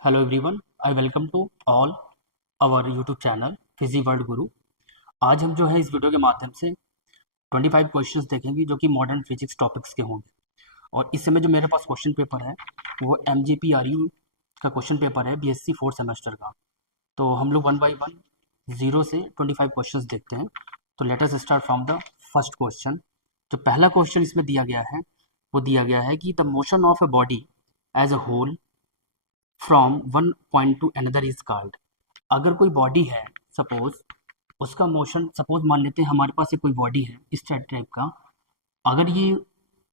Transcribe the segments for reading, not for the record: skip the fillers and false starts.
Hello everyone, I welcome to all our YouTube channel फिजी World Guru. आज हम जो है इस वीडियो के माध्यम से 25 क्वेश्चंस देखेंगे जो कि मॉडर्न फिजिक्स टॉपिक्स के होंगे। और इस समय जो मेरे पास क्वेश्चन पेपर है वो MGPRU का क्वेश्चन पेपर है BSc 4 सेमेस्टर का। तो हम लोग वन बाई वन 0 से 25 क्वेश्चंस देखते हैं। तो let us start from the first question. जो पहला क्वेश्चन इसमें दिया गया है वो दिया गया है कि the motion of a body as a whole from one point to another is called. अगर कोई बॉडी है, सपोज उसका मोशन, सपोज मान लेते हैं हमारे पास एक कोई बॉडी है इस टाइप का। अगर ये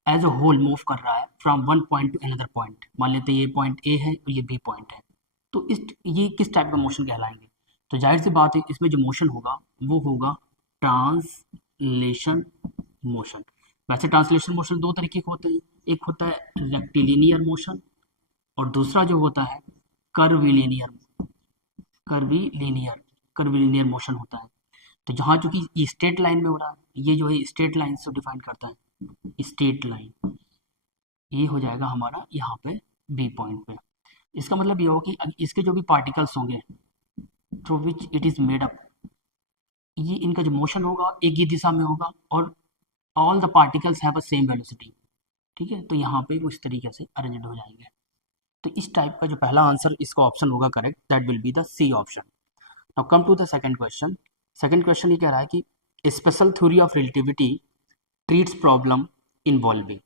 एज अ होल मूव कर रहा है from one point to another point, मान लेते हैं ये पॉइंट ए है और ये बी पॉइंट है, तो इस ये किस टाइप का मोशन कहलाएंगे? तो जाहिर सी बात है इसमें जो मोशन होगा वो होगा ट्रांसलेशन मोशन। वैसे ट्रांसलेशन मोशन दो तरीके के होते हैं, एक होता है रेक्टिलिनियर मोशन और दूसरा जो होता है कर्विलिनियर कर्विलिनियर कर्विलिनियर मोशन होता है। तो जहाँ चूंकि ये स्ट्रेट लाइन में हो रहा है, ये जो है स्ट्रेट लाइन से डिफाइन करता है, स्ट्रेट लाइन ये हो जाएगा हमारा यहाँ पे बी पॉइंट पे। इसका मतलब ये होगा कि इसके जो भी पार्टिकल्स होंगे through which it is made up, ये इनका जो मोशन होगा एक ही दिशा में होगा और all the particles have a same velocity. ठीक है, तो यहाँ पे वो इस तरीके से अरेंज हो जाएंगे। तो इस टाइप का जो पहला आंसर इसका ऑप्शन होगा correct, that will be the C option. Now come to the second question. Second question ये कह रहा है कि special theory of relativity treats problem involving.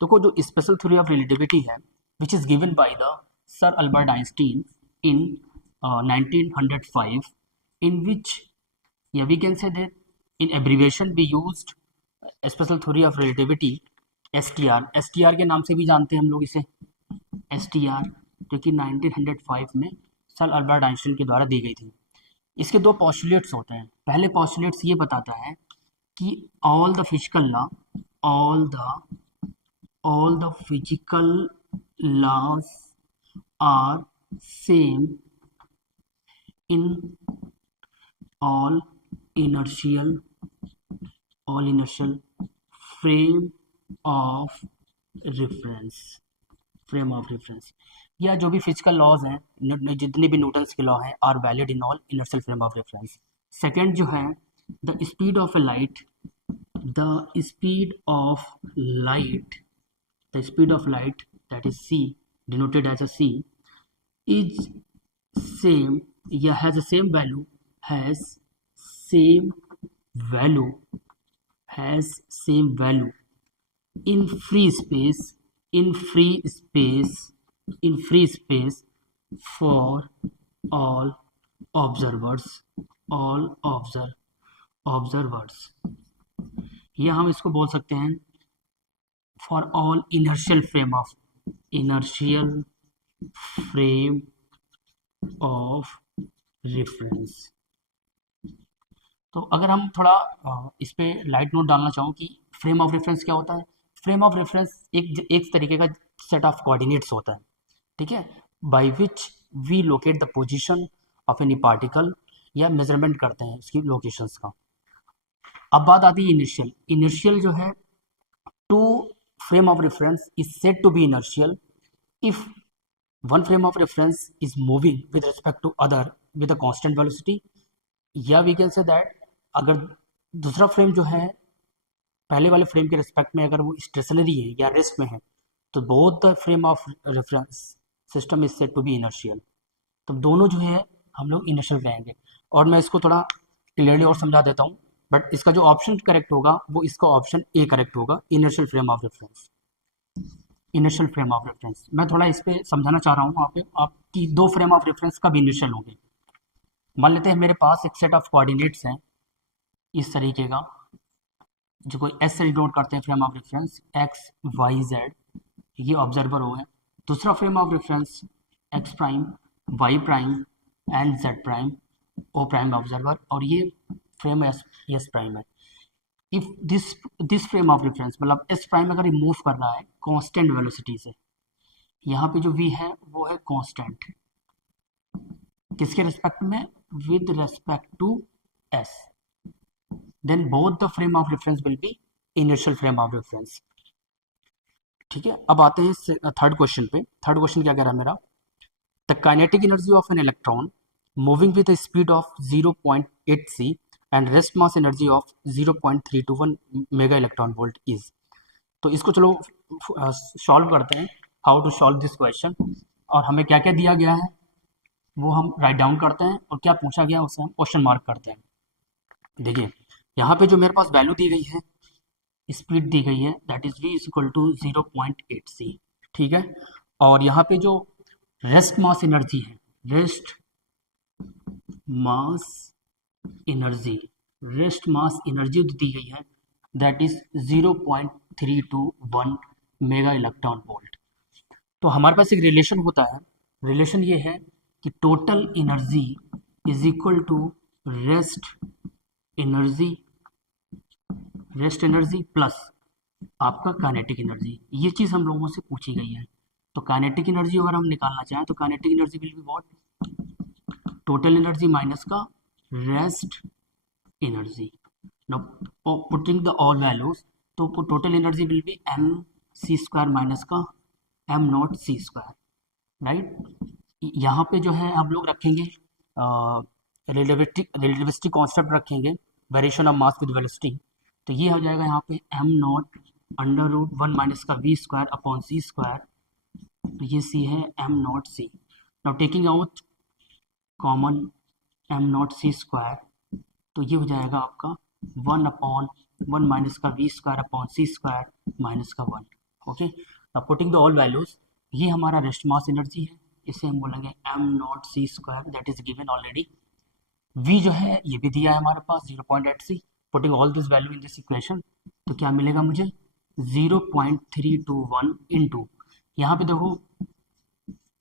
देखो जो स्पेशल थ्योरी ऑफ रिलेटिविटी है which is given by the sir Albert Einstein in 1905, in which, yeah, we can say that in abbreviation we used special theory of relativity STR। STR के नाम से भी जानते हैं हम लोग इसे, STR, जो कि 1905 में सर अल्बर्ट आइंस्टीन के द्वारा दी गई थी। इसके दो पॉस्टुलेट्स होते हैं। पहले पॉस्टुलेट्स ये बताता है कि all the physical law all the physical laws are same in all inertial frame of reference या जो भी फिजिकल लॉज हैं, जितने भी न्यूटन्स के लॉ हैं, are valid in all inertial frame of reference. Second जो है the speed of a light the speed of light that is c, denoted as a c, is same या has a same value has same value in free space for all observers। ये हम इसको बोल सकते हैं for all inertial frame of reference। तो अगर हम थोड़ा इस पे लाइट नोट डालना चाहूँ कि फ्रेम ऑफ रेफरेंस क्या होता है। फ्रेम ऑफ रेफरेंस एक तरीके का सेट ऑफ कोऑर्डिनेट्स होता है, ठीक है, by which we locate the position of any particle या मेजरमेंट करते हैं उसकी लोकेशंस का। अब बात आती है इनिशियल जो है, two frame of reference is said to be inertial if one frame of reference is moving with respect to other with a constant velocity, या we can say that अगर दूसरा फ्रेम जो है पहले वाले फ्रेम के रिस्पेक्ट में अगर वो स्टेशनरी है या रेस्ट में है, तो both the frame of reference system is said to be inertial. तो दोनों जो है हम लोग इनर्शियल कहेंगे। और मैं इसको थोड़ा क्लियरली और समझा देता हूँ, बट इसका जो ऑप्शन करेक्ट होगा वो इसका ऑप्शन ए करेक्ट होगा, inertial frame of reference. Initial frame of reference मैं थोड़ा इस पे समझाना चाह रहा हूँ वहाँ पे आपकी दो फ्रेम ऑफ रेफरेंस कब इनिशियल होंगे। मान लेते हैं मेरे पास एक सेट ऑफ कोऑर्डिनेट्स हैं इस तरीके का, जो कोई एस से डिनोट करते हैं frame of reference X Y Z, ये ऑब्जर्वर हो गए। दूसरा frame of reference X prime Y prime and Z prime O prime observer, और ये फ्रेम एस प्राइम है। If this frame of reference मतलब एस प्राइम अगर मूव कर रहा है कांस्टेंट वेलोसिटी से, यहाँ पे जो v है वो है कांस्टेंट, किसके रिस्पेक्ट में, with respect to s, then both the frame of reference will be initial frame of reference. ठीक है, अब आते हैं थर्ड क्वेश्चन पे। थर्ड क्वेश्चन क्या कह रहा है मेरा, the kinetic energy of an electron moving with the speed of 0.8 c and rest mass energy of 0.321 mega electron volt is. तो इसको चलो सॉल्व करते हैं, how to solve this question, और हमें क्या क्या दिया गया है वो हम राइट डाउन करते हैं, और क्या पूछा गया उसे हम क्वेश्चन मार्क करते हैं। देखिए यहाँ पे जो मेरे पास वैल्यू दी गई है, स्पीड दी गई है, that is v is equal to 0.8 c, ठीक है। और यहाँ पे जो रेस्ट मास एनर्जी है, rest mass energy, rest mass energy दी गई है, that is 0.321 mega electron volt. तो हमारे पास एक रिलेशन होता है, रिलेशन ये है कि total energy is equal to rest energy, rest energy plus आपका काइनेटिक एनर्जी। ये चीज़ हम लोगों से पूछी गई है। तो काइनेटिक एनर्जी अगर हम निकालना चाहें तो kinetic energy will be what, total energy minus का rest energy. Now putting the all values, तो total energy will be M C square minus का M not C square, right. यहाँ पे जो है हम लोग रखेंगे रिलेटिविस्टिक कॉन्सेप्ट रखेंगे, variation of mass with velocity. तो ये हो जाएगा यहाँ पे M not under root 1 minus का V square upon C square, तो ये सी है M not C. Now taking out common M not C square, तो ये हो जाएगा आपका 1 अपॉन 1 माइनस का V square upon C square minus का 1। Okay, now putting the all values, ये हमारा रेस्ट मास एनर्जी है, इसे हम बोलेंगे M not C square, that is given already. v जो है ये भी दिया है हमारे पास 0.8 c। Putting all this value in this equation, तो क्या मिलेगा मुझे 0.321 इंटू, यहाँ पे देखो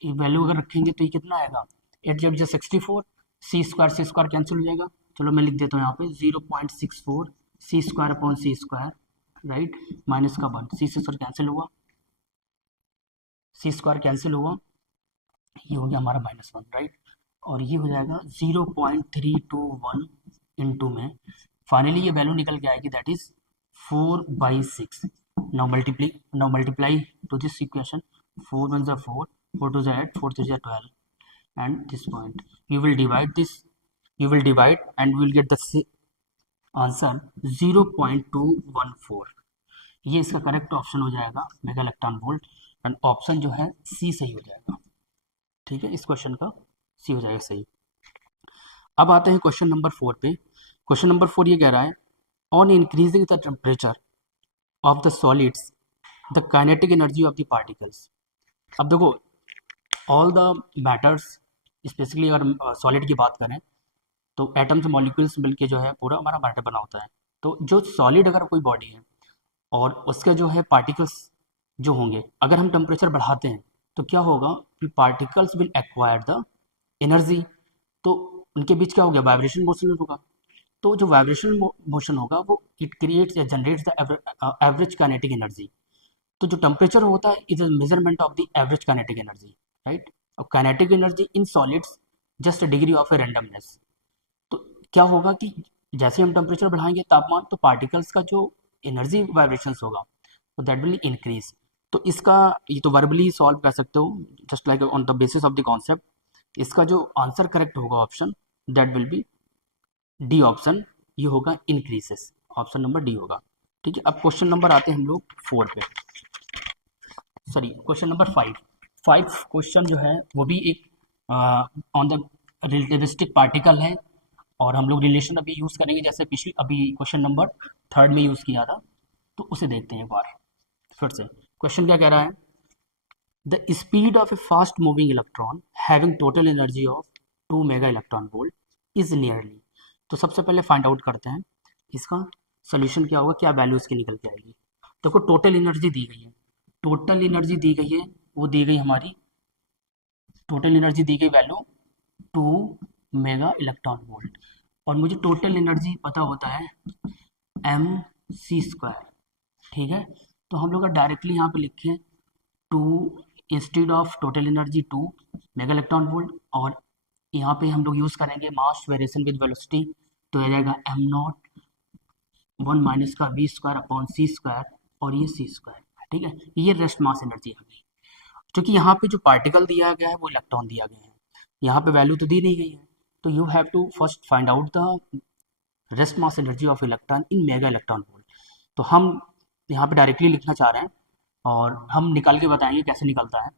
ये वैल्यू अगर रखेंगे तो ये कितना आएगा, 8 जेड जो 64, सी स्क्वायर कैंसिल हो जाएगा। चलो मैं लिख देता हूँ यहाँ पे 0.64 सी square upon C square, right, minus का 1, सी से स्क्वायर कैंसिल हुआ, सी स्क्वायर कैंसिल हुआ, ये हो गया हमारा -1, राइट। और ये हो जाएगा 0.321 इंटू में फाइनली ये वैल्यू निकल के आएगी, that is 4/6। Now multiply two this equation, 4 1 जा 4, 4 2 जा 8, 4 3 जा 12, and this point you will divide this, you will divide and you will get the answer 0.214। ये इसका करेक्ट ऑप्शन हो जाएगा mega electron volt, and option जो है सी सही हो जाएगा, ठीक है। इस क्वेश्चन का सी हो जाएगा सही। अब आते हैं क्वेश्चन नंबर 4 पे। क्वेश्चन नंबर 4 ये कह रहा है, on increasing the temperature of the solids the kinetic energy of the particles. अब देखो ऑल द मैटर्स, स्पेसिफिकली अगर सॉलिड की बात करें तो एटम्स मॉलिक्यूल्स मिलके जो है पूरा हमारा मैटर बना होता है। तो जो सॉलिड अगर कोई बॉडी है और उसके जो है पार्टिकल्स जो होंगे, अगर हम टेम्परेचर बढ़ाते हैं तो क्या होगा कि particles will acquire the energy, तो उनके बीच क्या हो गया, वाइब्रेशन मोशन होगा। तो जो वाइब्रेशन मोशन होगा वो इट क्रिएट्स या generates the average kinetic energy. तो जो टेम्परेचर होता है is a measurement of the average kinetic energy, right. और kinetic energy in solids just a degree of a randomness. तो क्या होगा कि जैसे हम टेम्परेचर बढ़ाएंगे तापमान, तो पार्टिकल्स का जो एनर्जी वाइब्रेशंस होगा तो दैट विल इंक्रीज। तो इसका ये तो वर्बली सॉल्व कर सकते हो, just like on the basis of the concept. इसका जो आंसर करेक्ट होगा option, that will be D option, ये होगा इंक्रीजेस, ऑप्शन नंबर डी होगा, ठीक है। अब क्वेश्चन नंबर आते हैं हम लोग 4 पे, सॉरी क्वेश्चन नंबर 5 क्वेश्चन जो है वो भी एक ऑन द रिलेटिविस्टिक पार्टिकल है, और हम लोग रिलेशन अभी यूज़ करेंगे जैसे पिछली अभी क्वेश्चन नंबर 3 में यूज़ किया था, तो उसे देखते हैं एक बार फिर से। क्वेश्चन क्या कह रहा है, the speed of A fast moving electron having total energy of 2 mega electron volt is nearly. तो सबसे पहले फाइंड आउट करते हैं इसका सोल्यूशन क्या होगा, क्या वैल्यू इसकी निकल के आएगी। देखो टोटल एनर्जी दी गई है, टोटल एनर्जी दी गई है, वो दी गई हमारी टोटल एनर्जी दी गई वैल्यू 2 मेगा इलेक्ट्रॉन वोल्ट, और मुझे टोटल एनर्जी पता होता है एम सी स्क्वायर, ठीक है। तो हम लोग डायरेक्टली यहाँ पे लिखें 2 instead of total energy 2 mega electron volt, और यहाँ पे हम लोग यूज़ करेंगे मास वेरिएशन विद वेलोसिटी, तो आ जाएगा एम नॉट 1 माइनस का V square upon C square, और ये सी स्क्वायर, ठीक है। ये रेस्ट मास एनर्जी आ गई। क्योंकि यहाँ पे जो पार्टिकल दिया गया है वो इलेक्ट्रॉन दिया गया है, यहाँ पे वैल्यू तो दी नहीं गई है। तो you have to first find out the rest mass energy of electron in mega electron volt. तो हम यहाँ पे डायरेक्टली लिखना चाह रहे हैं और हम निकाल के बताएंगे कैसे निकलता है।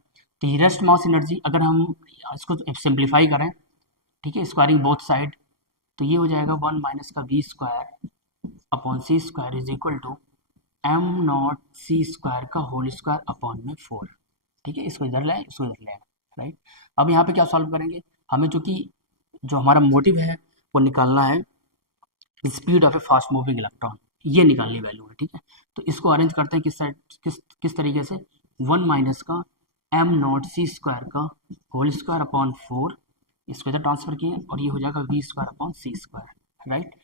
तो ये रेस्ट मास एनर्जी अगर हम इसको सिंप्लीफाई करें, ठीक है, स्क्वायरिंग बोथ साइड, तो ये हो जाएगा 1 माइनस का V square upon C square is equal to M not C square का होल स्क्वायर अपॉन में 4। ठीक है, इसको इधर लाए, इसको इधर लाए, राइट। अब यहाँ पे क्या सॉल्व करेंगे, हमें चूंकि जो हमारा मोटिव है वो निकालना है speed of A fast moving electron, ये निकालनी वैल्यू है, ठीक है। तो इसको अरेंज करते हैं किस साइड, किस तरीके से, 1 माइनस का एम नॉट सी स्क्वायर का होल स्क्वायर अपॉन 4, इसको इधर ट्रांसफर किए और ये हो जाएगा V square upon C square, right.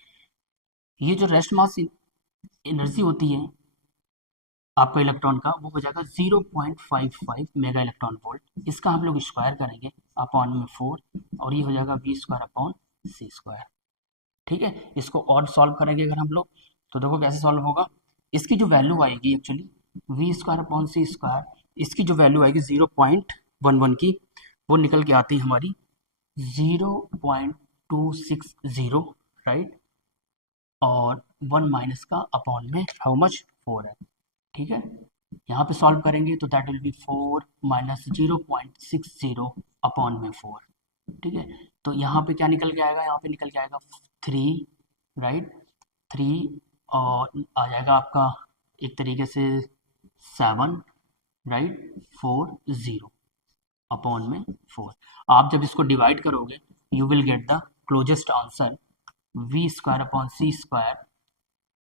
ये जो रेस्ट मास एनर्जी होती है आपका इलेक्ट्रॉन का, वो हो जाएगा 0.55 मेगा इलेक्ट्रॉन वोल्ट। इसका हम लोग स्क्वायर करेंगे अपॉन में 4 और ये हो जाएगा V square upon C square, ठीक है। इसको और सॉल्व करेंगे अगर हम लोग, तो देखो कैसे सॉल्व होगा। इसकी जो वैल्यू आएगी actually V square upon C square, इसकी जो वैल्यू आएगी 0.11 की, वो निकल के आती है हमारी 0.260, राइट। और 1 माइनस का अपॉन में हाउ मच, 4 है, ठीक है। यहाँ पे सॉल्व करेंगे तो that will B 4 minus 0.60 upon में 4, ठीक है। तो यहाँ पे क्या निकल के आएगा, यहाँ पे निकल के आएगा 3, राइट, 3 और आ जाएगा आपका एक तरीके से 7, राइट, 4 0 अपॉन में 4। आप जब इसको डिवाइड करोगे you will get the closest answer V square upon C square,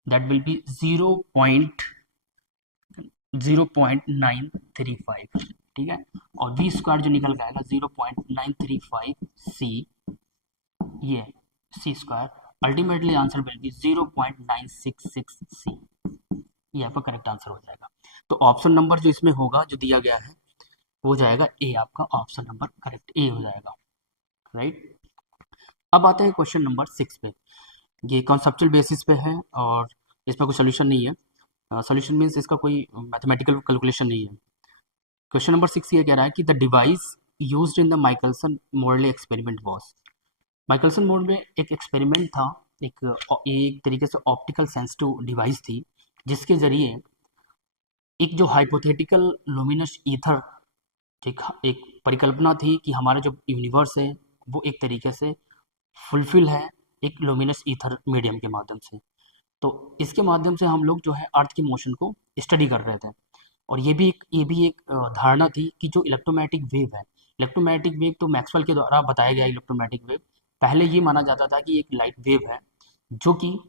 that will be 0.935, ठीक है। और वी स्क्वायर जो निकल के आएगा 0.935 सी, ये C square, ultimately answer will be 0.966 C, ये आपका करेक्ट आंसर हो जाएगा। तो ऑप्शन नंबर जो इसमें होगा जो दिया गया है वो हो जाएगा ए, आपका ऑप्शन नंबर करेक्ट ए हो जाएगा, राइट। अब आते हैं क्वेश्चन नंबर 6 पे। ये कॉन्सेप्चुअल बेसिस पे है और इसमें कोई सोल्यूशन नहीं है, सोल्यूशन मीन्स इसका कोई मैथमेटिकल कैलकुलेशन नहीं है। क्वेश्चन नंबर 6 ये कह रहा है कि the device used in the Michelson Morley experiment was, Michelson mode में एक एक्सपेरिमेंट था, एक तरीके से ऑप्टिकल सेंसिटिव डिवाइस थी, जिसके जरिए एक जो हाइपोथेटिकल लुमिनस ईथर, एक परिकल्पना थी कि हमारा जो यूनिवर्स है वो एक तरीके से फुलफिल है एक लुमिनस ईथर मीडियम के माध्यम से। तो इसके माध्यम से हम लोग जो है अर्थ की मोशन को स्टडी कर रहे थे। और ये भी एक धारणा थी कि जो इलेक्ट्रोमैग्नेटिक वेव है, इलेक्ट्रोमैग्नेटिक वेव तो मैक्सवेल के द्वारा बताया गया इलेक्ट्रोमैग्नेटिक वेव, पहले ये माना जाता था कि एक लाइट वेव है जो कि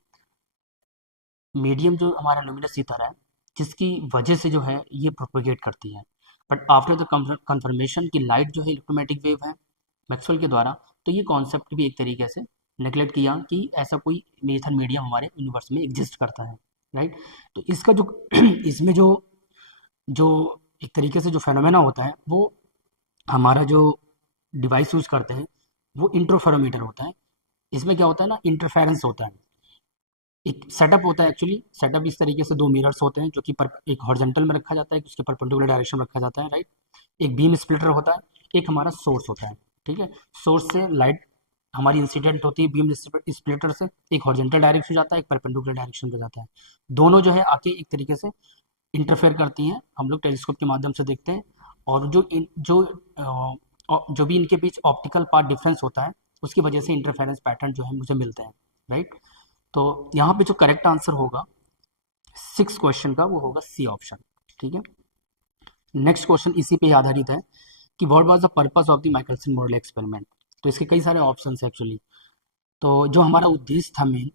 मीडियम जो हमारा लुमिनस ईथर है जिसकी वजह से जो है ये प्रोपोगेट करती है। बट आफ्टर द कंफर्मेशन कि लाइट जो है इलेक्ट्रोमैग्नेटिक वेव है मैक्सवेल के द्वारा, तो ये कॉन्सेप्ट भी एक तरीके से नेगलेक्ट किया कि ऐसा कोई ईथर मीडियम हमारे यूनिवर्स में एग्जिस्ट करता है, राइट। तो इसका जो इसमें जो जो एक तरीके से जो फेनोमेना होता है वो हमारा जो डिवाइस यूज करते हैं वो इंटरफेरोमीटर होता है। इसमें क्या होता है ना, इंटरफेरेंस होता है, एक सेटअप होता है। एक्चुअली सेटअप इस तरीके से दो मिरर्स होते हैं जो कि एक हॉरिजॉन्टल में रखा जाता है, उसके परपेंडिकुलर डायरेक्शन में रखा जाता है, राइट। एक बीम स्प्लिटर होता है, एक हमारा सोर्स होता है, ठीक है। सोर्स से लाइट हमारी इंसिडेंट होती है बीम स्प्लिटर से, एक हॉरिजॉन्टल डायरेक्शन में जाता है, एक परपेंडिकुलर डायरेक्शन में जाता है। दोनों जो है आके एक तरीके से इंटरफेयर करती हैं, हम लोग टेलीस्कोप के माध्यम से देखते हैं। और जो भी इनके बीच ऑप्टिकल पार्ट डिफरेंस होता है उसकी वजह से इंटरफेरेंस पैटर्न जो है मुझे मिलते हैं, राइट। तो यहाँ पे जो करेक्ट आंसर होगा 6 क्वेश्चन का वो होगा सी ऑप्शन, ठीक है। नेक्स्ट क्वेश्चन इसी पे आधारित है कि what was the purpose of the Michelson Morley experiment. तो इसके कई सारे ऑप्शंस हैं एक्चुअली। तो जो हमारा उद्देश्य था मेन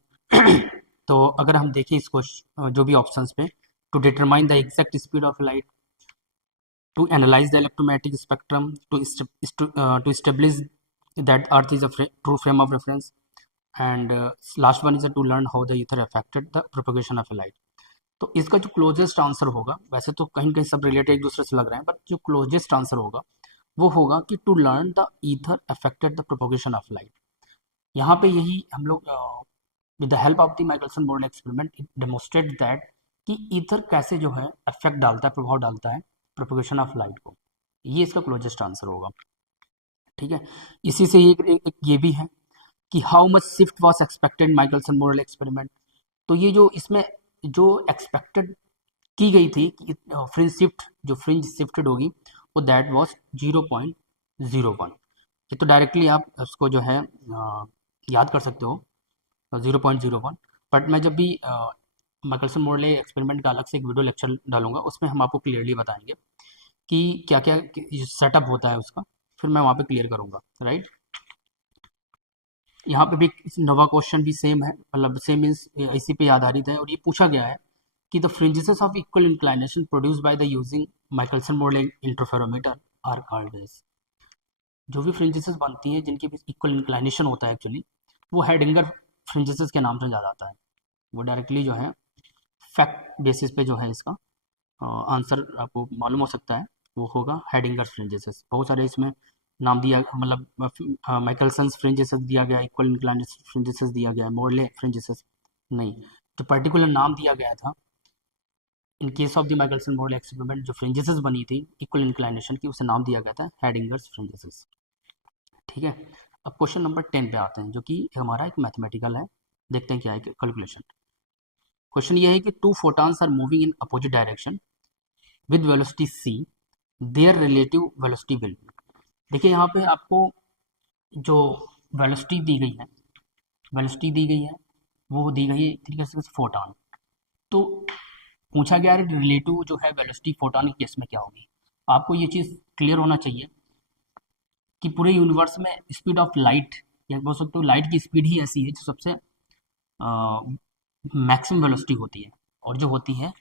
तो अगर हम देखें इस क्वेश्चन जो भी ऑप्शंस पे, to determine the exact speed of light, to analyze the electromagnetic spectrum, to establish that Earth is a true frame of reference, and last one is to learn how the ether affected the propagation of light. तो इसका जो closest answer होगा, वैसे तो कहीं कहीं सब related एक दूसरे से लग रहे हैं, बट जो क्लोजेस्ट आंसर होगा वो होगा कि to learn the ether affected the propagation of light. यहाँ पे यही हम लोग with the help of the Michelson Morley experiment demonstrate that कि ईथर कैसे जो है अफेक्ट डालता है, प्रभाव डालता है प्रोपोगेशन ऑफ लाइट को। ये इसका क्लोजेस्ट आंसर होगा। ठीक है, इसी से ये भी है कि how much shift was expected Michelson Morley experiment. तो ये जो इसमें जो एक्सपेक्टेड की गई थी कि फ्रिंज शिफ्ट जो फ्रिंज शिफ्टेड होगी वो दैट वाज 0.01। ये तो डायरेक्टली आप उसको जो है याद कर सकते हो 0.01। बट मैं जब भी माइकलसन मोरले एक्सपेरिमेंट का अलग से एक वीडियो लेक्चर डालूंगा उसमें हम आपको क्लियरली बताएंगे कि क्या क्या सेटअप होता है उसका, फिर मैं वहाँ पे क्लियर करूँगा। राइट, यहाँ पे भी नवा क्वेश्चन भी सेम है, मतलब सेम मीन्स इसी पे आधारित है, और ये पूछा गया है कि the fringes of equal inclination produce by the using Michelson Morley interferometer are called as. जो भी फ्रिंजेस बनती हैं जिनके बीच इक्वल इंक्लाइनेशन होता है एक्चुअली, वो हेडिंगर फ्रिंजेस के नाम से जाना जाता है। वो डायरेक्टली जो है फैक्ट बेसिस पे जो है इसका आंसर आपको मालूम हो सकता है, वो होगा हेडिंगर फ्रिंजेस। बहुत सारे इसमें नाम दिया, मतलब माइकलसन्स फ्रिंजेस दिया गया, इक्वल इंक्लाइनेशन फ्रिंजेस दिया गया, मोरले फ्रिंजेस नहीं। जो पर्टिकुलर नाम दिया गया था in case of the Michelson Morley experiment, जो फ्रिंजेस बनी थी इक्वल इंक्लाइनेशन की, उसे नाम दिया गया था हेडिंगर्स फ्रिंजेस। ठीक है, अब क्वेश्चन नंबर 10 पे आते हैं, जो कि हमारा एक मैथमेटिकल है। देखते हैं क्या है कैलकुलेशन। क्वेश्चन ये है कि two photons are moving in opposite direction with velocity c, their relative velocity will be. देखिए यहाँ पे आपको जो वेलोसिटी दी गई है, वेलोसिटी दी गई है वो दी गई है एक तरीके से फोटॉन। तो पूछा गया है रिलेटिव जो है वेलोसिटी फोटॉन के केस में क्या होगी। आपको ये चीज़ क्लियर होना चाहिए कि पूरे यूनिवर्स में स्पीड ऑफ लाइट, या बोल सकते हो लाइट की स्पीड ही ऐसी है जो सबसे मैक्सिमम वेलोसिटी होती है, और जो होती है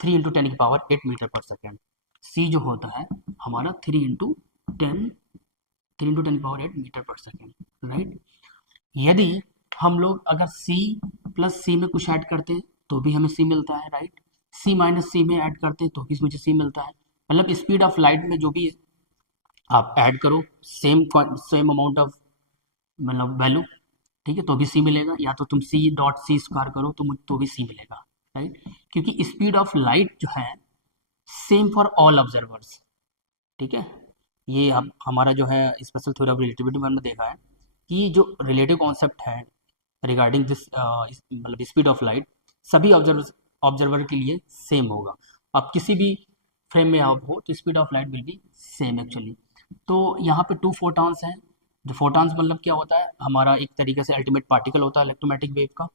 3 × 10⁸ मीटर पर सेकेंड। सी जो होता है हमारा 3 × 10⁸ मीटर पर सेकेंड। राइट, यदि हम लोग अगर सी प्लस सी में कुछ ऐड करते हैं तो भी हमें सी मिलता है। राइट, सी माइनस सी में ऐड करते हैं तो भी इसमें सी मिलता है। मतलब स्पीड ऑफ लाइट में जो भी आप ऐड करो सेम सेम अमाउंट ऑफ मतलब वैल्यू, ठीक है, तो भी सी मिलेगा। या तो तुम सी डॉट सी स्क्वायर करो तो भी सी मिलेगा। राइट, क्योंकि स्पीड ऑफ लाइट जो है सेम फॉर ऑल ऑब्जर्वर्स। ठीक है, ये अब हमारा जो है स्पेशल थ्योरी ऑफ रिलेटिविटी में हमने देखा है कि जो रिलेटिव कॉन्सेप्ट है रिगार्डिंग दिस मतलब स्पीड ऑफ लाइट सभी ऑब्जर्वर के लिए सेम होगा। आप किसी भी फ्रेम में आप हो तो speed of light will be same actually. तो यहाँ पे टू फोटॉन्स हैं। जो फोटॉन्स मतलब क्या होता है, हमारा एक तरीके से अल्टीमेट पार्टिकल होता है इलेक्ट्रोमैग्नेटिक वेव का,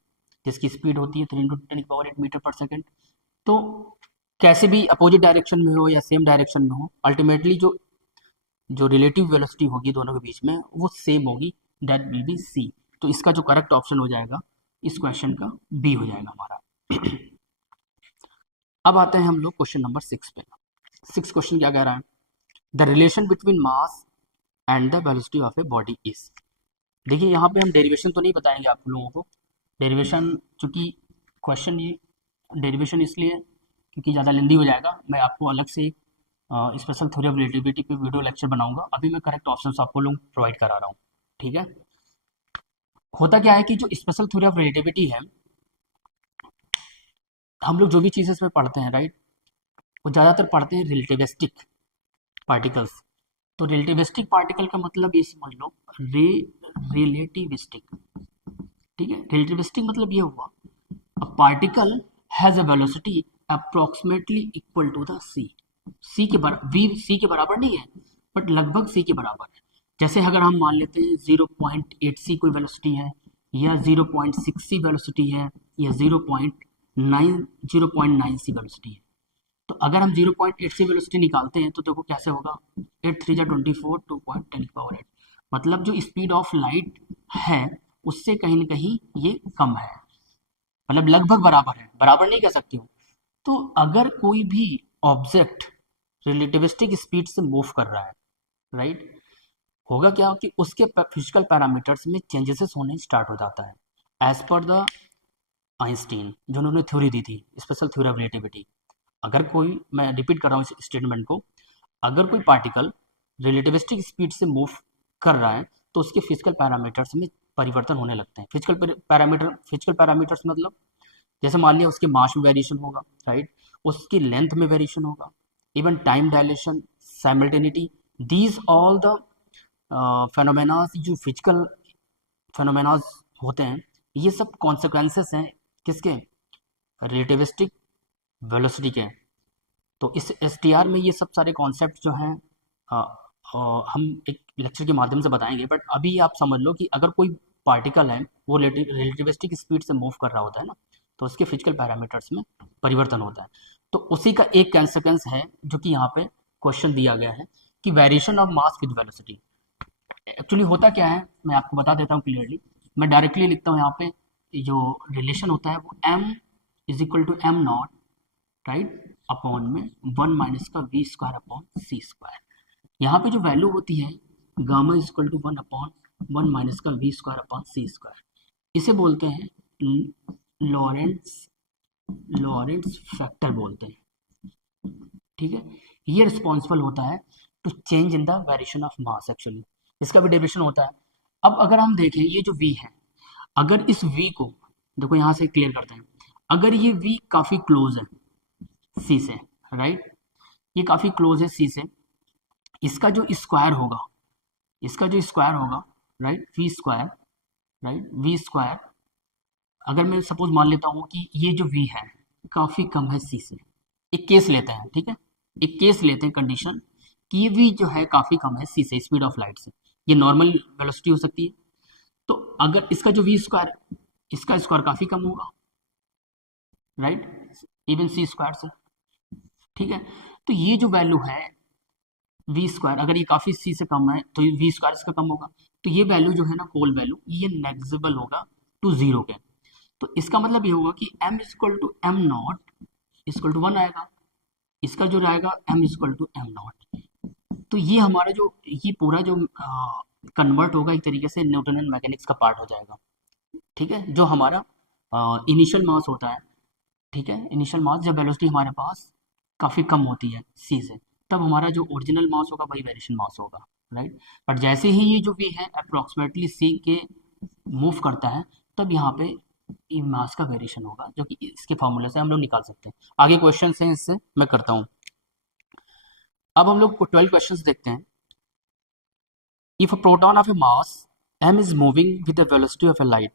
जिसकी स्पीड होती है 3 × 10⁸ मीटर पर सेकेंड। तो कैसे भी अपोजिट डायरेक्शन में हो या सेम डायरेक्शन में हो, अल्टीमेटली जो जो रिलेटिव वेलोसिटी होगी दोनों के बीच में वो सेम होगी, दैट विल बी सी। तो इसका जो करेक्ट ऑप्शन हो जाएगा इस क्वेश्चन का बी हो जाएगा हमारा। अब आते हैं हम लोग क्वेश्चन नंबर 6 पे। 6 क्वेश्चन क्या कह रहा है, the relation between mass and the velocity of a body is. देखिए यहाँ पे हम डेरिवेशन तो नहीं बताएंगे आप लोगों को, डेरिवेशन चूंकि क्वेश्चन ये डेरिवेशन इसलिए क्योंकि ज़्यादा लेंदी हो जाएगा। मैं आपको अलग से स्पेशल थ्योरी ऑफ रिलेटिविटी पे वीडियो लेक्चर बनाऊंगा। अभी मैं करेक्ट ऑप्शंस आपको लोग प्रोवाइड करा रहा हूँ। ठीक है, होता क्या है कि जो स्पेशल थ्योरी ऑफ रिलेटिविटी है, हम लोग जो भी चीज़ें इसमें पढ़ते हैं राइट, वो ज़्यादातर पढ़ते हैं रिलेटिविस्टिक पार्टिकल्स। तो रिलेटिविस्टिक पार्टिकल का मतलब ये समझ लो रिलेटिविस्टिक। ठीक है, रिलेटिविस्टिक मतलब ये हुआ a particle has a velocity approximately equal to the C. C के बराबर, वी सी के बराबर नहीं है बट लगभग सी के बराबर है। जैसे अगर हम मान लेते हैं 0.8 सी कोई वेलोसिटी है, या 0.6 सी वेलोसिटी है, या 0.9 सी वेलोसिटी है, तो अगर हम 0.8 सी वेलोसिटी निकालते हैं तो देखो कैसे होगा, 8 3 24, 2.10⁸। मतलब जो स्पीड ऑफ लाइट है उससे कहीं ना कहीं ये कम है, मतलब लगभग बराबर है, बराबर नहीं कह सकती हूँ। तो अगर कोई भी ऑब्जेक्ट रिलेटिविस्टिक स्पीड से मूव कर रहा है राइट, होगा क्या कि उसके फिजिकल पैरामीटर्स में चेंजेस होने स्टार्ट हो जाता है एज पर द आइंस्टीन, जो उन्होंने थ्योरी दी थी स्पेशल थ्योरी ऑफ रिलेटिविटी। अगर कोई, मैं रिपीट कर रहा हूँ इस स्टेटमेंट को, अगर कोई पार्टिकल रिलेटिविस्टिक स्पीड से मूव कर रहा है तो उसके फिजिकल पैरामीटर्स में परिवर्तन होने लगते हैं। फिजिकल पैरामीटर्स मतलब जैसे मान लिया उसके मास में वेरिएशन होगा राइट, उसकी लेंथ में वेरिएशन होगा, even time dilation simultaneity, these all the phenomenas जो फिजिकल फेनोमेनाज होते हैं, ये सब कॉन्सिक्वेंसेस हैं किसके, रिलेटिविस्टिक वेलोसिटी के। तो इस एसटीआर में ये सब सारे कॉन्सेप्ट जो हैं हम एक लेक्चर के माध्यम से बताएंगे, बट अभी आप समझ लो कि अगर कोई पार्टिकल है वो रिलेटिविस्टिक स्पीड से मूव कर रहा होता है ना, तो उसके फिजिकल पैरामीटर्स में परिवर्तन होता है। तो उसी का एक कंसेक्वेंस है जो कि यहाँ पे क्वेश्चन दिया गया है कि variation of mass with velocity. Actually होता क्या है मैं आपको बता देता हूँ क्लियरली। मैं डायरेक्टली लिखता हूँ यहाँ पे, जो रिलेशन होता है वो m is equal to M not, right, upon में 1 माइनस का V square upon C square. यहाँ पे जो वैल्यू होती है gamma is equal to 1 upon 1 minus का V square upon C square, इसे बोलते हैं लॉरेंट्ज फैक्टर बोलते हैं। ठीक है, ये रिस्पॉन्सिबल होता है to change in the variation of mass. Actually इसका भी डेरिवेशन होता है। अब अगर हम देखें ये जो v है, अगर इस v को देखो यहाँ से क्लियर करते हैं, अगर ये v काफी क्लोज है c से, राइट, ये काफी क्लोज है c से, इसका जो स्क्वायर होगा, right, v square, right, v square, अगर मैं सपोज मान लेता हूँ कि ये जो v है काफी कम है c से, एक केस लेते हैं, ठीक है, एक केस लेते हैं कंडीशन कि ये v जो है काफी कम है c से, स्पीड ऑफ लाइट से, ये नॉर्मल वेलोसिटी हो सकती है। तो अगर इसका जो v स्क्वायर, इसका स्क्वायर काफी कम होगा, राइट, इवन c स्क्वायर से, ठीक है। तो ये जो वैल्यू है v स्क्वायर, अगर ये काफी c से कम है तो v स्क्वायर इसका कम होगा, तो ये वैल्यू जो है ना, होल वैल्यू, ये नेग्लिजिबल होगा टू जीरो के। तो इसका मतलब ये होगा कि m equal to M naught equal to 1 आएगा, इसका जो रहेगा m equal to M naught. तो ये हमारा जो ये पूरा जो कन्वर्ट होगा एक तरीके से न्यूटन मैकेनिक्स का पार्ट हो जाएगा, ठीक है। जो हमारा इनिशियल मास होता है, ठीक है, इनिशियल मास जब वेलोसिटी हमारे पास काफ़ी कम होती है c से, तब हमारा जो ओरिजिनल मास होगा वही वेरिएशन मास होगा, राइट। बट जैसे ही ये जो v है अप्रोक्सीमेटली c के मूव करता है, तब यहाँ पे ये मास का वेरिएशन होगा, जो कि इसके फॉर्मूले से हम लोग निकाल सकते हैं। आगे क्वेश्चन हैं, इससे मैं करता हूँ। अब हम लोग 12 क्वेश्चन देखते हैं। If a proton of A mass m is moving with the velocity of a light,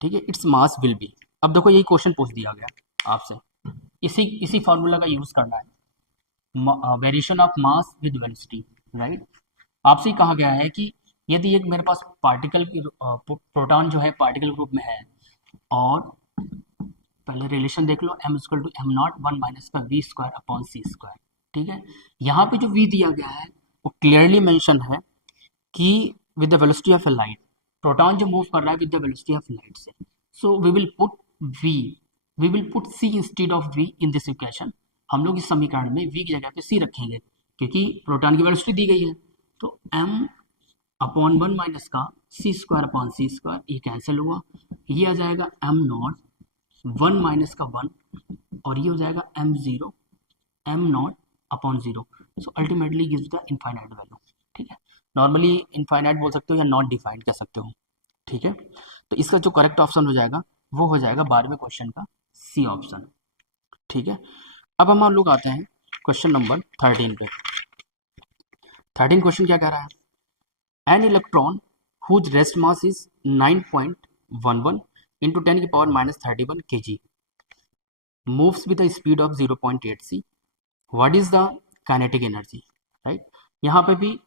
ठीक है, इट्स मास विल बी। अब देखो यही क्वेश्चन पूछ दिया गया आपसे, इसी फार्मूला का यूज करना है, variation of mass with velocity, right. आपसे कहा गया है कि यदि एक मेरे पास पार्टिकल की प्रोटॉन जो है पार्टिकल ग्रुप में है, और पहले रिलेशन देख लो, m equal to M not 1 minus का V square upon C square, ठीक है। यहाँ पे जो v दिया गया है वो क्लियरली मेंशन है कि with the velocity of a light, proton जो मूव कर रहा है with the velocity of light से, so we will put c instead of v in this equation. हम लोग इस समीकरण में v की जगह पे c रखेंगे, क्योंकि प्रोटॉन की वेलोसिटी दी गई है। तो m अपॉन 1 माइनस का सी स्क्वायर अपॉन सी स्क्वायर, ये कैंसिल हुआ, ये आ जाएगा m नॉट 1 माइनस का 1, और ये हो जाएगा m not upon 0। So ultimately gives the infinite value, ठीक है। नॉर्मली इनफाइनाइट बोल सकते हो या नॉट डिफाइंड कह सकते हो, ठीक है। तो इसका जो करेक्ट ऑप्शन हो जाएगा वो हो जाएगा 12वें क्वेश्चन का सी ऑप्शन, ठीक है। अब हम लोग आते हैं क्वेश्चन नंबर 13 पे। 13 क्वेश्चन क्या कह रहा है, an electron whose rest mass is 9.11 into 10 की power minus 31 kg moves with the speed of 0.8 c, what is the kinetic energy, right. यहाँ पे भी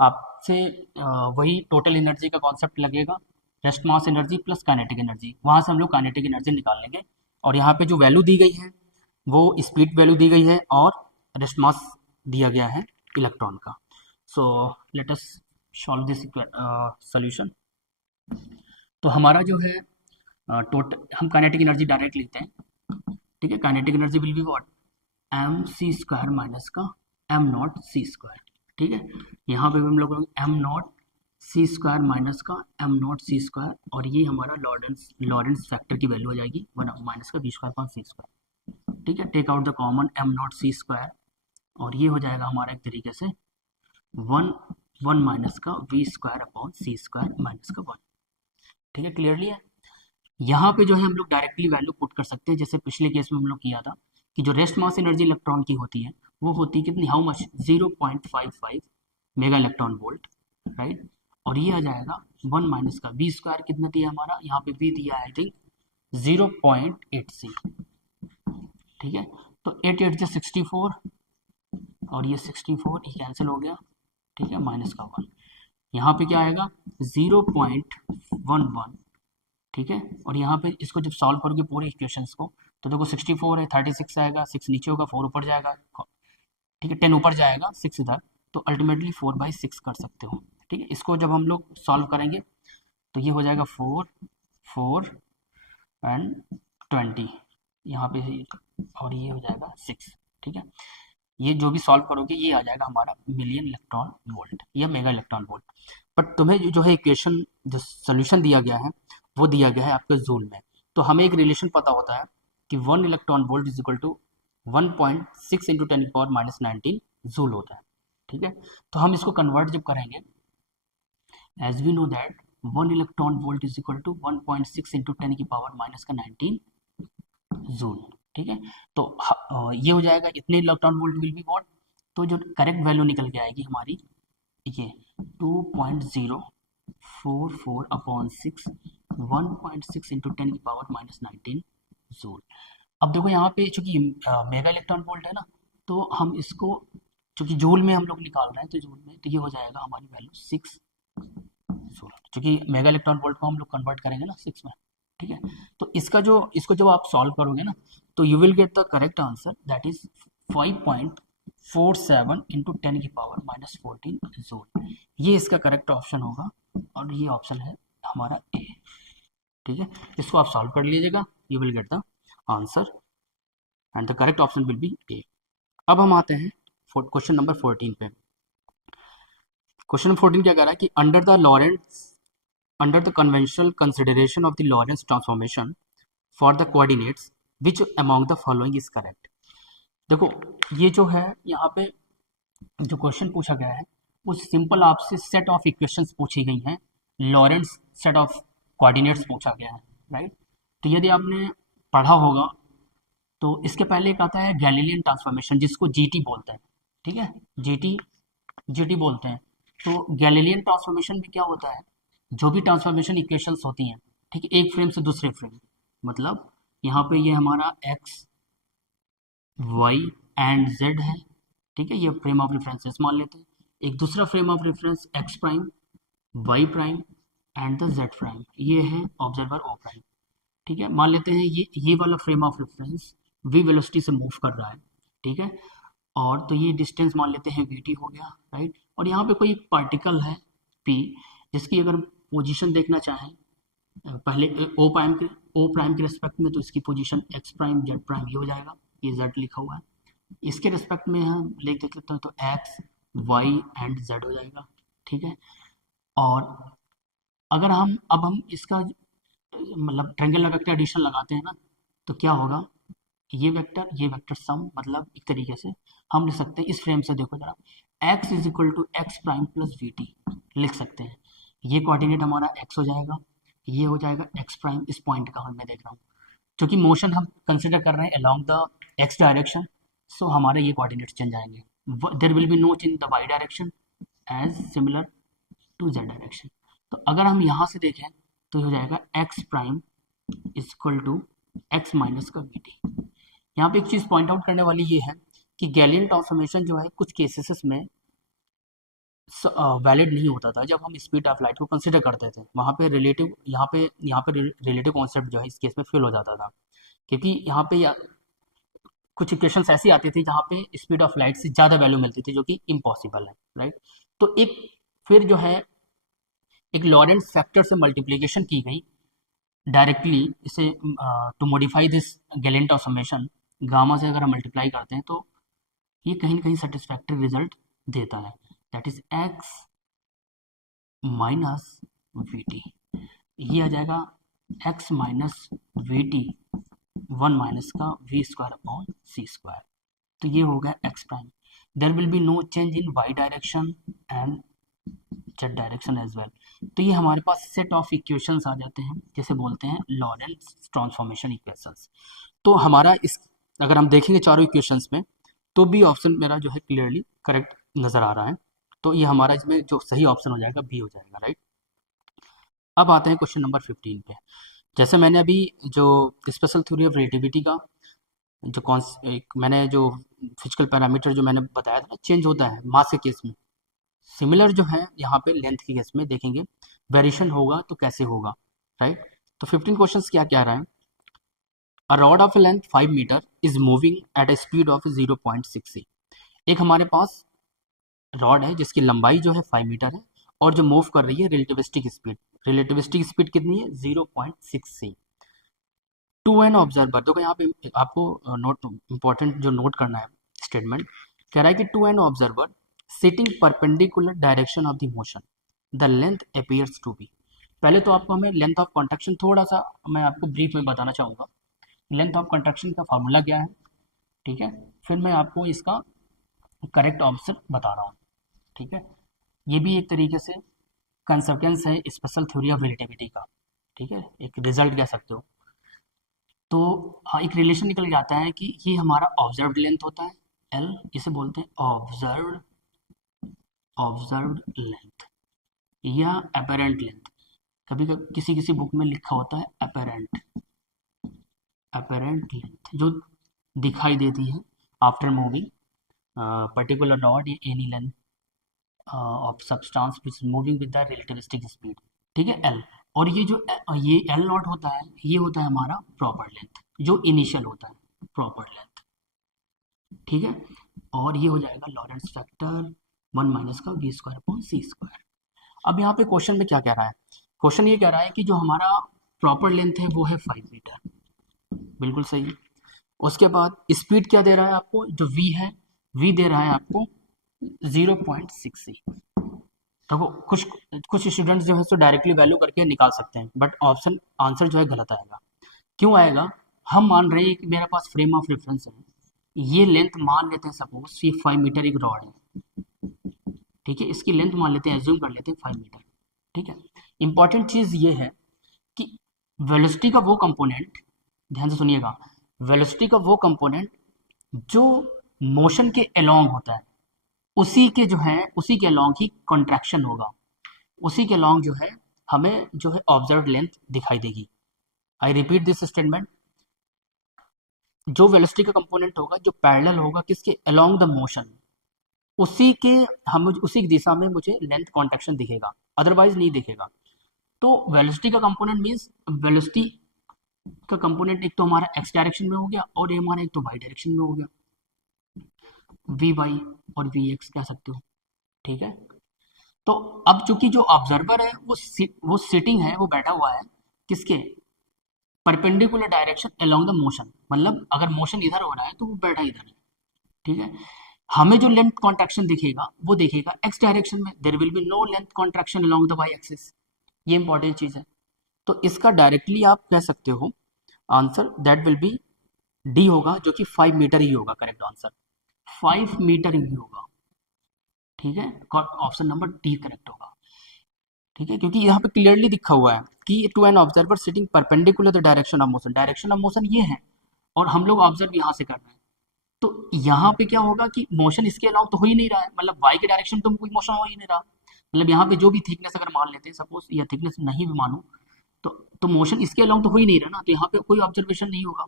आपसे वही टोटल एनर्जी का कॉन्सेप्ट लगेगा, rest mass energy plus kinetic energy, वहाँ से हम लोग काइनेटिक एनर्जी निकाल लेंगे। और यहाँ पे जो वैल्यू दी गई है वो स्पीड वैल्यू दी गई है और रेस्ट मास दिया गया है इलेक्ट्रॉन का। So let us solve this solution. तो हमारा जो है टोटल, हम काइनेटिक एनर्जी डायरेक्ट लिखते हैं, ठीक है। Kinetic energy will be what, M C square minus का एम नॉट सी स्क्वायर, ठीक है। यहाँ पे भी हम लोग M not C square minus का एम नॉट सी स्क्वायर, और ये हमारा लॉरेंस फैक्टर की वैल्यू हो जाएगी 1 माइनस का V square upon C square, ठीक है। Take out the common M not C square, और ये हो जाएगा हमारा एक तरीके से 1 माइनस का V square upon C square minus का 1, ठीक है। क्लियरली है। यहाँ पे जो है हम लोग डायरेक्टली वैल्यू पुट कर सकते हैं, जैसे पिछले केस में हम लोग किया था कि जो रेस्ट मास एनर्जी इलेक्ट्रॉन की होती है वो होती है कितनी, how much, 0.55 mega electron volt, right. और ये आ जाएगा 1 माइनस का v स्क्वायर, कितना दिया हमारा यहाँ पे v दिया है आई थिंक 0.86, ठीक है। तो 8 8 से 64 और ये 64 ये कैंसिल हो गया, ठीक है, माइनस का 1, यहाँ पे क्या आएगा 0.11, ठीक है। और यहाँ पे इसको जब सॉल्व करोगे पूरे इक्वेशंस को तो देखो 64 है, 36 आएगा, 6 नीचे होगा, 4 ऊपर जाएगा, ठीक है, 10 ऊपर जाएगा, 6 इधर, तो अल्टीमेटली 4/6 कर सकते हो, ठीक है। इसको जब हम लोग सॉल्व करेंगे तो ये हो जाएगा 4 4 एंड 20 यहाँ पे, और ये हो जाएगा 6, ठीक है। ये जो भी सॉल्व करोगे ये आ जाएगा हमारा मिलियन इलेक्ट्रॉन वोल्ट या मेगा इलेक्ट्रॉन वोल्ट। बट तुम्हें जो है इक्वेशन जो सोल्यूशन दिया गया है वो दिया गया है आपके जूल में, तो हमें एक रिलेशन पता होता है कि 1 electron volt is equal to 1.6 into 10⁻19 joule होता है, ठीक है। तो हम इसको कन्वर्ट जब करेंगे, as we know that 1 electron volt is equal to 1.6 into 10⁻⁻19 joule, ठीक है। तो ये हो जाएगा, इतने electron volt will be what, तो जो करेक्ट वैल्यू निकल के आएगी हमारी ये 2.044 अपॉन 6 1.6 इंटू 10⁻⁻19 जूल। अब देखो यहाँ पे चूंकि मेगा इलेक्ट्रॉन वोल्ट है ना, तो हम इसको चूंकि जूल में हम लोग निकाल रहे हैं तो जूल में, तो ये हो जाएगा हमारी वैल्यू 6 जूल, चूंकि मेगा इलेक्ट्रॉन वोल्ट को हम लोग कन्वर्ट करेंगे ना 6 में, ठीक है। तो इसको जब आप सॉल्व करोगे ना तो you will get the correct answer, that is 5.47 into 10⁻⁻14 joule. ये इसका करेक्ट ऑप्शन होगा और ये ऑप्शन है हमारा ए, ठीक है। इसको आप सॉल्व कर लीजिएगा, you will get the answer and the correct option will be A. अब हम आते हैं क्वेश्चन नंबर 14 पे। क्वेश्चन नंबर 14 क्या कह रहा है कि under the conventional consideration of the Lorentz transformation for the coordinates, which among the following is correct। देखो ये जो है यहाँ पे जो क्वेश्चन पूछा गया है वो सिंपल आपसे सेट ऑफ इक्वेशंस पूछी गई हैं, लॉरेंट्स सेट ऑफ कोऑर्डिनेट्स पूछा गया है, राइट। तो यदि आपने पढ़ा होगा तो इसके पहले एक आता है गैलीलियन ट्रांसफॉर्मेशन, जिसको जीटी बोलते हैं, ठीक है, जीटी बोलते हैं। तो गैलीलियन ट्रांसफॉर्मेशन में क्या होता है, जो भी ट्रांसफॉर्मेशन इक्वेशंस होती हैं, ठीक है, एक फ्रेम से दूसरे फ्रेम, मतलब यहाँ पे ये हमारा एक्स वाई एंड जेड है, ठीक है, ये फ्रेम ऑफ रेफरेंसेस मान लेते हैं। एक दूसरा frame of reference X prime Y prime and the Z prime, ये है ऑब्जर्वर ओ प्राइम, ठीक है। मान लेते हैं ये वाला frame of reference V velocity से मूव कर रहा है, ठीक है, और तो ये डिस्टेंस मान लेते हैं वी टी हो गया, राइट। और यहाँ पे कोई पार्टिकल है पी, जिसकी अगर पोजीशन देखना चाहें पहले ओ प्राइम के रेस्पेक्ट में, तो इसकी position ex prime Z prime ये हो जाएगा, ये जेड लिखा हुआ है। इसके रेस्पेक्ट में हम देख लेते हैं तो एक्स वाई एंड जेड हो जाएगा, ठीक है। और अगर हम इसका मतलब ट्रायंगुलर वेक्टर एडिशन लगाते हैं ना, तो क्या होगा, ये वेक्टर सम, मतलब एक तरीके से हम लिख सकते हैं इस फ्रेम से, देखो जरा, x is equal to X prime plus V T लिख सकते हैं। ये कोऑर्डिनेट हमारा x हो जाएगा, ये हो जाएगा x प्राइम, इस पॉइंट का मैं देख रहा हूँ, क्योंकि मोशन हम कंसिडर कर रहे हैं along the x direction, so हमारे ये कोऑर्डिनेट चेंज आएंगे, there will be no change in the y direction as similar to z direction. तो अगर हम यहाँ से देखें तो हो जाएगा x prime is equal to x minus का वी टी। यहाँ पे एक चीज़ पॉइंट आउट करने वाली ये है कि गैलियन ट्रांसफॉर्मेशन जो है कुछ केसेस में वैलिड नहीं होता था जब हम स्पीड ऑफ लाइट को कंसिडर करते थे, वहाँ पे रिलेटिव यहाँ पे रिलेटिव कॉन्सेप्ट जो है इस केस में फेल हो जाता था, क्योंकि यहाँ पे कुछ इक्वेशंस ऐसी आती थी जहाँ पे स्पीड ऑफ लाइट से ज़्यादा वैल्यू मिलती थी, जो कि इम्पॉसिबल है, राइट। तो फिर जो है एक लॉरेंट्ज फैक्टर से मल्टीप्लीकेशन की गई डायरेक्टली इसे, to modify this Galilean transformation, gamma से अगर हम मल्टीप्लाई करते हैं तो ये कहीं ना कहीं सेटिस्फैक्टरी रिजल्ट देता है, that is X minus V T, ये आ जाएगा X minus V T 1 minus का V square upon C square, तो ये हो गया X prime. There will be no change in Y direction and Z direction as well. तो ये हमारे पास सेट ऑफ इक्वेशंस आ जाते हैं, जैसे बोलते हैं लॉरेंट्ज ट्रांसफॉर्मेशन इक्वेशंस। तो हमारा इस अगर हम देखेंगे चारों इक्वेशंस में, तो बी ऑप्शन मेरा जो है क्लियरली करेक्ट नज़र आ रहा है। तो ये हमारा इसमें जो सही ऑप्शन हो जाएगा बी हो जाएगा, राइट। अब आते हैं क्वेश्चन नंबर 15 पे। जैसे मैंने अभी जो स्पेशल थ्योरी ऑफ रिलेटिविटी का जो मैंने जो फिजिकल पैरामीटर जो मैंने बताया था ना, चेंज होता है मास के केस में, सिमिलर जो है यहाँ पे लेंथ के केस में देखेंगे वेरिएशन होगा तो कैसे होगा, राइट। तो 15 क्वेश्चंस क्या कह रहा है, a rod of length 5 meter is moving at a speed of 0.6 एक हमारे पास रॉड है जिसकी लंबाई जो है 5 मीटर है और जो मूव कर रही है रिलेटिविस्टिक स्पीड कितनी है 0.6 टू एन ऑब्जर्वर। देखो यहाँ पे आपको नोट इंपॉर्टेंट जो नोट करना है स्टेटमेंट कह रहा है कि to an observer sitting perpendicular direction of the motion the length appears to be. पहले तो आपको हमें लेंथ ऑफ कंट्रैक्शन थोड़ा सा मैं आपको ब्रीफ में बताना चाहूँगा। लेंथ ऑफ कंट्रैक्शन का फार्मूला क्या है, ठीक है, फिर मैं आपको इसका करेक्ट आंसर बता रहा हूँ, ठीक है। ये भी एक तरीके से कंसेक्वेंस है स्पेशल थ्योरी ऑफ रिलेटिविटी का, ठीक है, एक रिजल्ट कह सकते हो। तो एक रिलेशन निकल जाता है कि ये हमारा ऑब्जर्व्ड लेंथ होता है एल, इसे बोलते हैं ऑब्जर्व्ड लेंथ या अपेरेंट लेंथ। कभी कभी किसी किसी बुक में लिखा होता है अपेरेंट लेंथ जो दिखाई देती है आफ्टर मूविंग पर्टिकुलर रॉड या any length of substance which is moving with the relativistic speed, ठीक है, एल। और ये जो ये एल नॉट होता है ये होता है हमारा प्रॉपर लेंथ जो इनिशियल होता है प्रॉपर लेंथ, ठीक है। और ये हो जाएगा लॉरेंस फैक्टर 1 माइनस का V square upon C square. अब यहाँ पे क्वेश्चन में क्या कह रहा है, क्वेश्चन ये कह रहा है कि जो हमारा प्रॉपर लेंथ है वो है 5 मीटर, बिल्कुल सही। उसके बाद स्पीड क्या दे रहा है आपको, जो v है v दे रहा है आपको 0.6। देखो कुछ कुछ स्टूडेंट्स जो है सो डायरेक्टली वैल्यू करके निकाल सकते हैं, बट ऑप्शन आंसर जो है गलत आएगा। क्यों आएगा, हम मान रहे हैं कि मेरे पास फ्रेम ऑफ रेफरेंस है, ये लेंथ मान लेते हैं सपोज ये 5 मीटर एक रॉड है, ठीक है, इसकी लेंथ मान लेते हैं, एज्यूम कर लेते हैं 5 मीटर, ठीक है। इंपॉर्टेंट चीज ये है कि वेलोसिटी का वो कंपोनेंट, ध्यान से सुनिएगा, वेलोसिटी का वो कंपोनेंट जो मोशन के अलोंग होता है उसी के जो है उसी के अलोंग ही कॉन्ट्रैक्शन होगा, उसी के अलोंग जो है हमें जो है ऑब्जर्व लेंथ दिखाई देगी। आई रिपीट दिस स्टेटमेंट, जो वेलोसिटी का कंपोनेंट होगा जो पैरेलल होगा किसके, अलोंग द मोशन, उसी के हम उसी की दिशा में मुझे लेंथ कॉन्ट्रैक्शन दिखेगा, अदरवाइज नहीं दिखेगा। तो वेलोसिटी का कंपोनेंट मीन्स वेलोसिटी का कंपोनेंट एक तो हमारा एक्स डायरेक्शन में हो गया और ये हमारा एक तो वाई डायरेक्शन में हो गया, वी वाई और वी एक्स कह सकते हो, ठीक है। तो अब चूंकि जो ऑब्जर्वर है वो सिटिंग है, वो बैठा हुआ है किसके, perpendicular direction along the motion, मतलब अगर मोशन इधर हो रहा है तो वो बैठा इधर है, ठीक है। हमें जो लेंथ कॉन्ट्रैक्शन दिखेगा वो दिखेगा एक्स डायरेक्शन में, there will be no length contraction along the Y axis, ये इंपॉर्टेंट चीज है। तो इसका डायरेक्टली आप कह सकते हो answer that will be D होगा, जो कि 5 मीटर ही होगा, करेक्ट आंसर 5 मीटर ही होगा, ठीक है, ऑप्शन नंबर डी करेक्ट होगा, ठीक है, क्योंकि यहाँ पे क्लियरली दिखा हुआ है कि to an observer sitting perpendicular the direction of motion ये है और हम लोग ऑब्जर्व यहाँ से कर रहे हैं। तो यहाँ पे क्या होगा कि मोशन इसके अलावा तो हो ही नहीं रहा है, मतलब वाई के डायरेक्शन तो कोई मोशन हो ही नहीं रहा, मतलब यहाँ पे जो भी थिकनेस अगर मान लेते हैं सपोज, या थिकनेस नहीं भी मानो तो मोशन इसके अलावा तो हो ही नहीं रहा ना, तो यहाँ पे कोई ऑब्जर्वेशन नहीं होगा।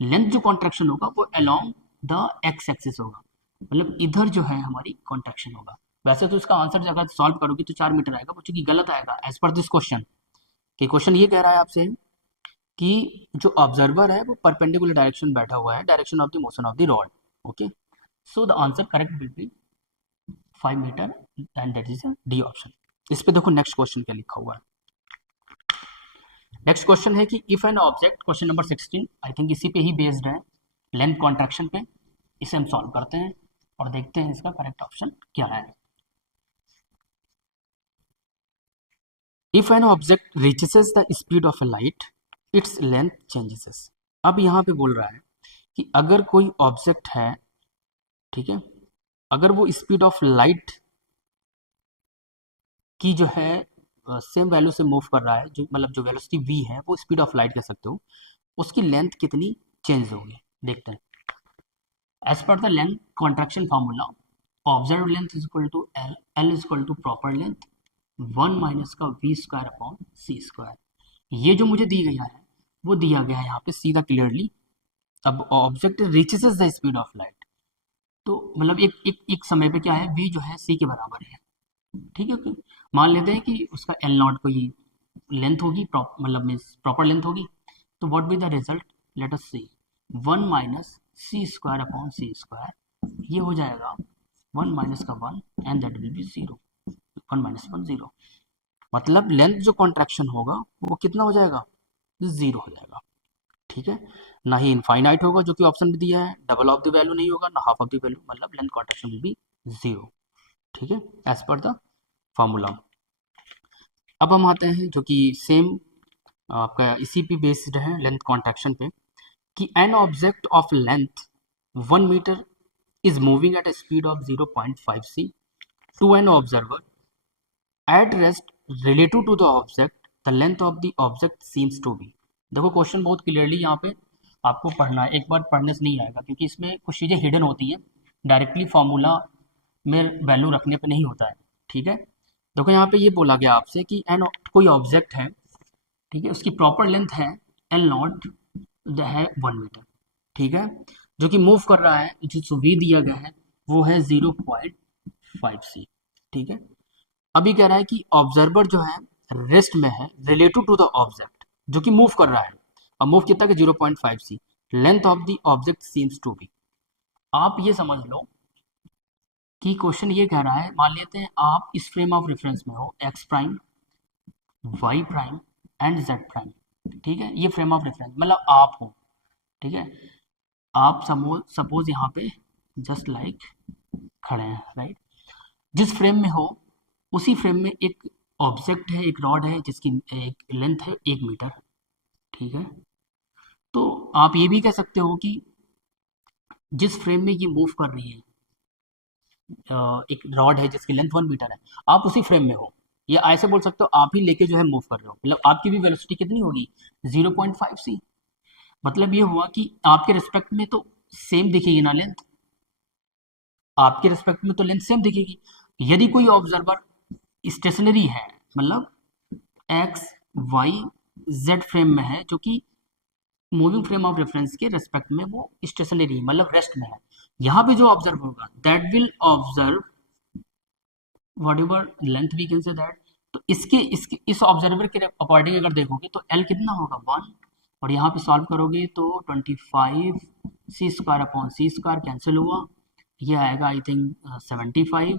लेंथ जो कॉन्ट्रैक्शन होगा वो अलोंग द एक्स एक्सिस होगा, मतलब इधर जो है हमारी कॉन्ट्रैक्शन होगा। वैसे तो इसका आंसर अगर सॉल्व करोगे तो 4 मीटर आएगा, वो चूंकि गलत आएगा एज पर दिस क्वेश्चन, कि क्वेश्चन ये कह रहा है आपसे कि जो ऑब्जर्वर है वो परपेंडिकुलर डायरेक्शन बैठा हुआ है, direction of the motion of the rod, okay. So the answer correct will be 5 meter and that is D option. इस पे देखो नेक्स्ट क्वेश्चन क्या लिखा हुआ है। नेक्स्ट क्वेश्चन है कि if an object, question number 16, I think इसी पे ही बेस्ड है, लेंथ कॉन्ट्रैक्शन पे। इसे हम सॉल्व करते हैं और देखते हैं इसका करेक्ट ऑप्शन क्या है। If an object reaches the speed of a light its length changes. अब यहाँ पे बोल रहा है कि अगर कोई ऑब्जेक्ट है, ठीक है, अगर वो स्पीड ऑफ लाइट की जो है सेम वैल्यू से मूव कर रहा है, जो मतलब जो वेलोसिटी v है वो स्पीड ऑफ लाइट कह सकते हो, उसकी लेंथ कितनी चेंज होगी देखते हैं। As per the length contraction formula, observe length is equal to L, L is equal to proper length 1 minus का V square upon C square. ये जो मुझे दी गया है वो दिया गया है यहाँ पे सीधा क्लियरली। अब object reaches the speed of light, तो मतलब एक समय पे क्या है, v जो है c के बराबर है। ठीक है, ओके। मान लेते हैं कि उसका एल नॉट कोई लेंथ होगी, मतलब मीन्स प्रॉपर लेंथ होगी, तो what be the result, let us see 1 minus C square upon C square, ये हो जाएगा 1 माइनस का 1 and that will be 0, 1 minus 1 0, मतलब लेंथ जो कॉन्ट्रैक्शन होगा वो कितना हो जाएगा, 0 हो जाएगा। ठीक है, ना ही इनफाइनाइट होगा जो कि ऑप्शन में दिया है, डबल ऑफ द वैल्यू नहीं होगा, ना हाफ ऑफ द वैल्यू, मतलब लेंथ कॉन्ट्रैक्शन विल बी 0। ठीक है, एज पर द फॉर्मूला। अब हम आते हैं जो कि सेम आपका इसी पे बेस्ड है लेंथ कॉन्ट्रैक्शन पे, कि an object of length 1 meter is moving at a speed of 0.5 c to an observer at rest relative to the object the length of the object seems to be. देखो question बहुत clearly यहाँ पे आपको पढ़ना है, एक बार पढ़ने से नहीं आएगा क्योंकि इसमें कुछ चीज़ें हिडन होती हैं, डायरेक्टली फॉर्मूला में वैल्यू रखने पे नहीं होता है। ठीक है, देखो यहाँ पे ये बोला गया आपसे कि एन कोई ऑब्जेक्ट है, ठीक है, उसकी प्रॉपर लेंथ है एल नॉट है 1 मीटर, ठीक है, जो कि मूव कर रहा है, जो वी दिया गया है वो है 0.5 सी। ठीक है, अभी कह रहा है कि ऑब्जर्वर जो है रेस्ट में है रिलेटिव टू द ऑब्जेक्ट जो कि मूव कर रहा है, और मूव कितना 0.5 C, length of the object seems to be. आप ये समझ लो कि क्वेश्चन ये कह रहा है, मान लेते हैं आप इस फ्रेम ऑफ रेफरेंस में हो, X prime, Y prime and Z prime. ठीक है, ये फ्रेम ऑफ रेफरेंस मतलब आप हो। ठीक है, आप सपोज यहाँ पे जस्ट लाइक खड़े हैं, राइट। जिस फ्रेम में हो उसी फ्रेम में एक ऑब्जेक्ट है, एक रॉड है जिसकी एक लेंथ है 1 मीटर। ठीक है, तो आप ये भी कह सकते हो कि जिस फ्रेम में ये मूव कर रही है, एक रॉड है जिसकी लेंथ 1 मीटर है, आप उसी फ्रेम में हो, या ऐसे बोल सकते हो आप ही लेके जो है मूव कर रहे हो, मतलब आपकी भी वेलोसिटी कितनी होगी 0.5 सी। मतलब ये हुआ कि आपके रिस्पेक्ट में तो सेम दिखेगी ना लेंथ, आपके रिस्पेक्ट में तो लेंथ सेम दिखेगी। यदि कोई ऑब्जर्वर स्टेशनरी है, मतलब एक्स वाई जेड फ्रेम में है, जो कि मूविंग फ्रेम ऑफ रेफरेंस के रेस्पेक्ट में वो स्टेशनरी मतलब रेस्ट में है, यहाँ पे जो ऑब्जर्व होगा that will observe whatever length we can say that. तो इसके इस ऑब्जर्वर के अकॉर्डिंग अगर देखोगे तो एल कितना होगा 1, और यहाँ पे सॉल्व करोगे तो 25 सी square upon C square cancel हुआ, ये आएगा आई थिंक 75,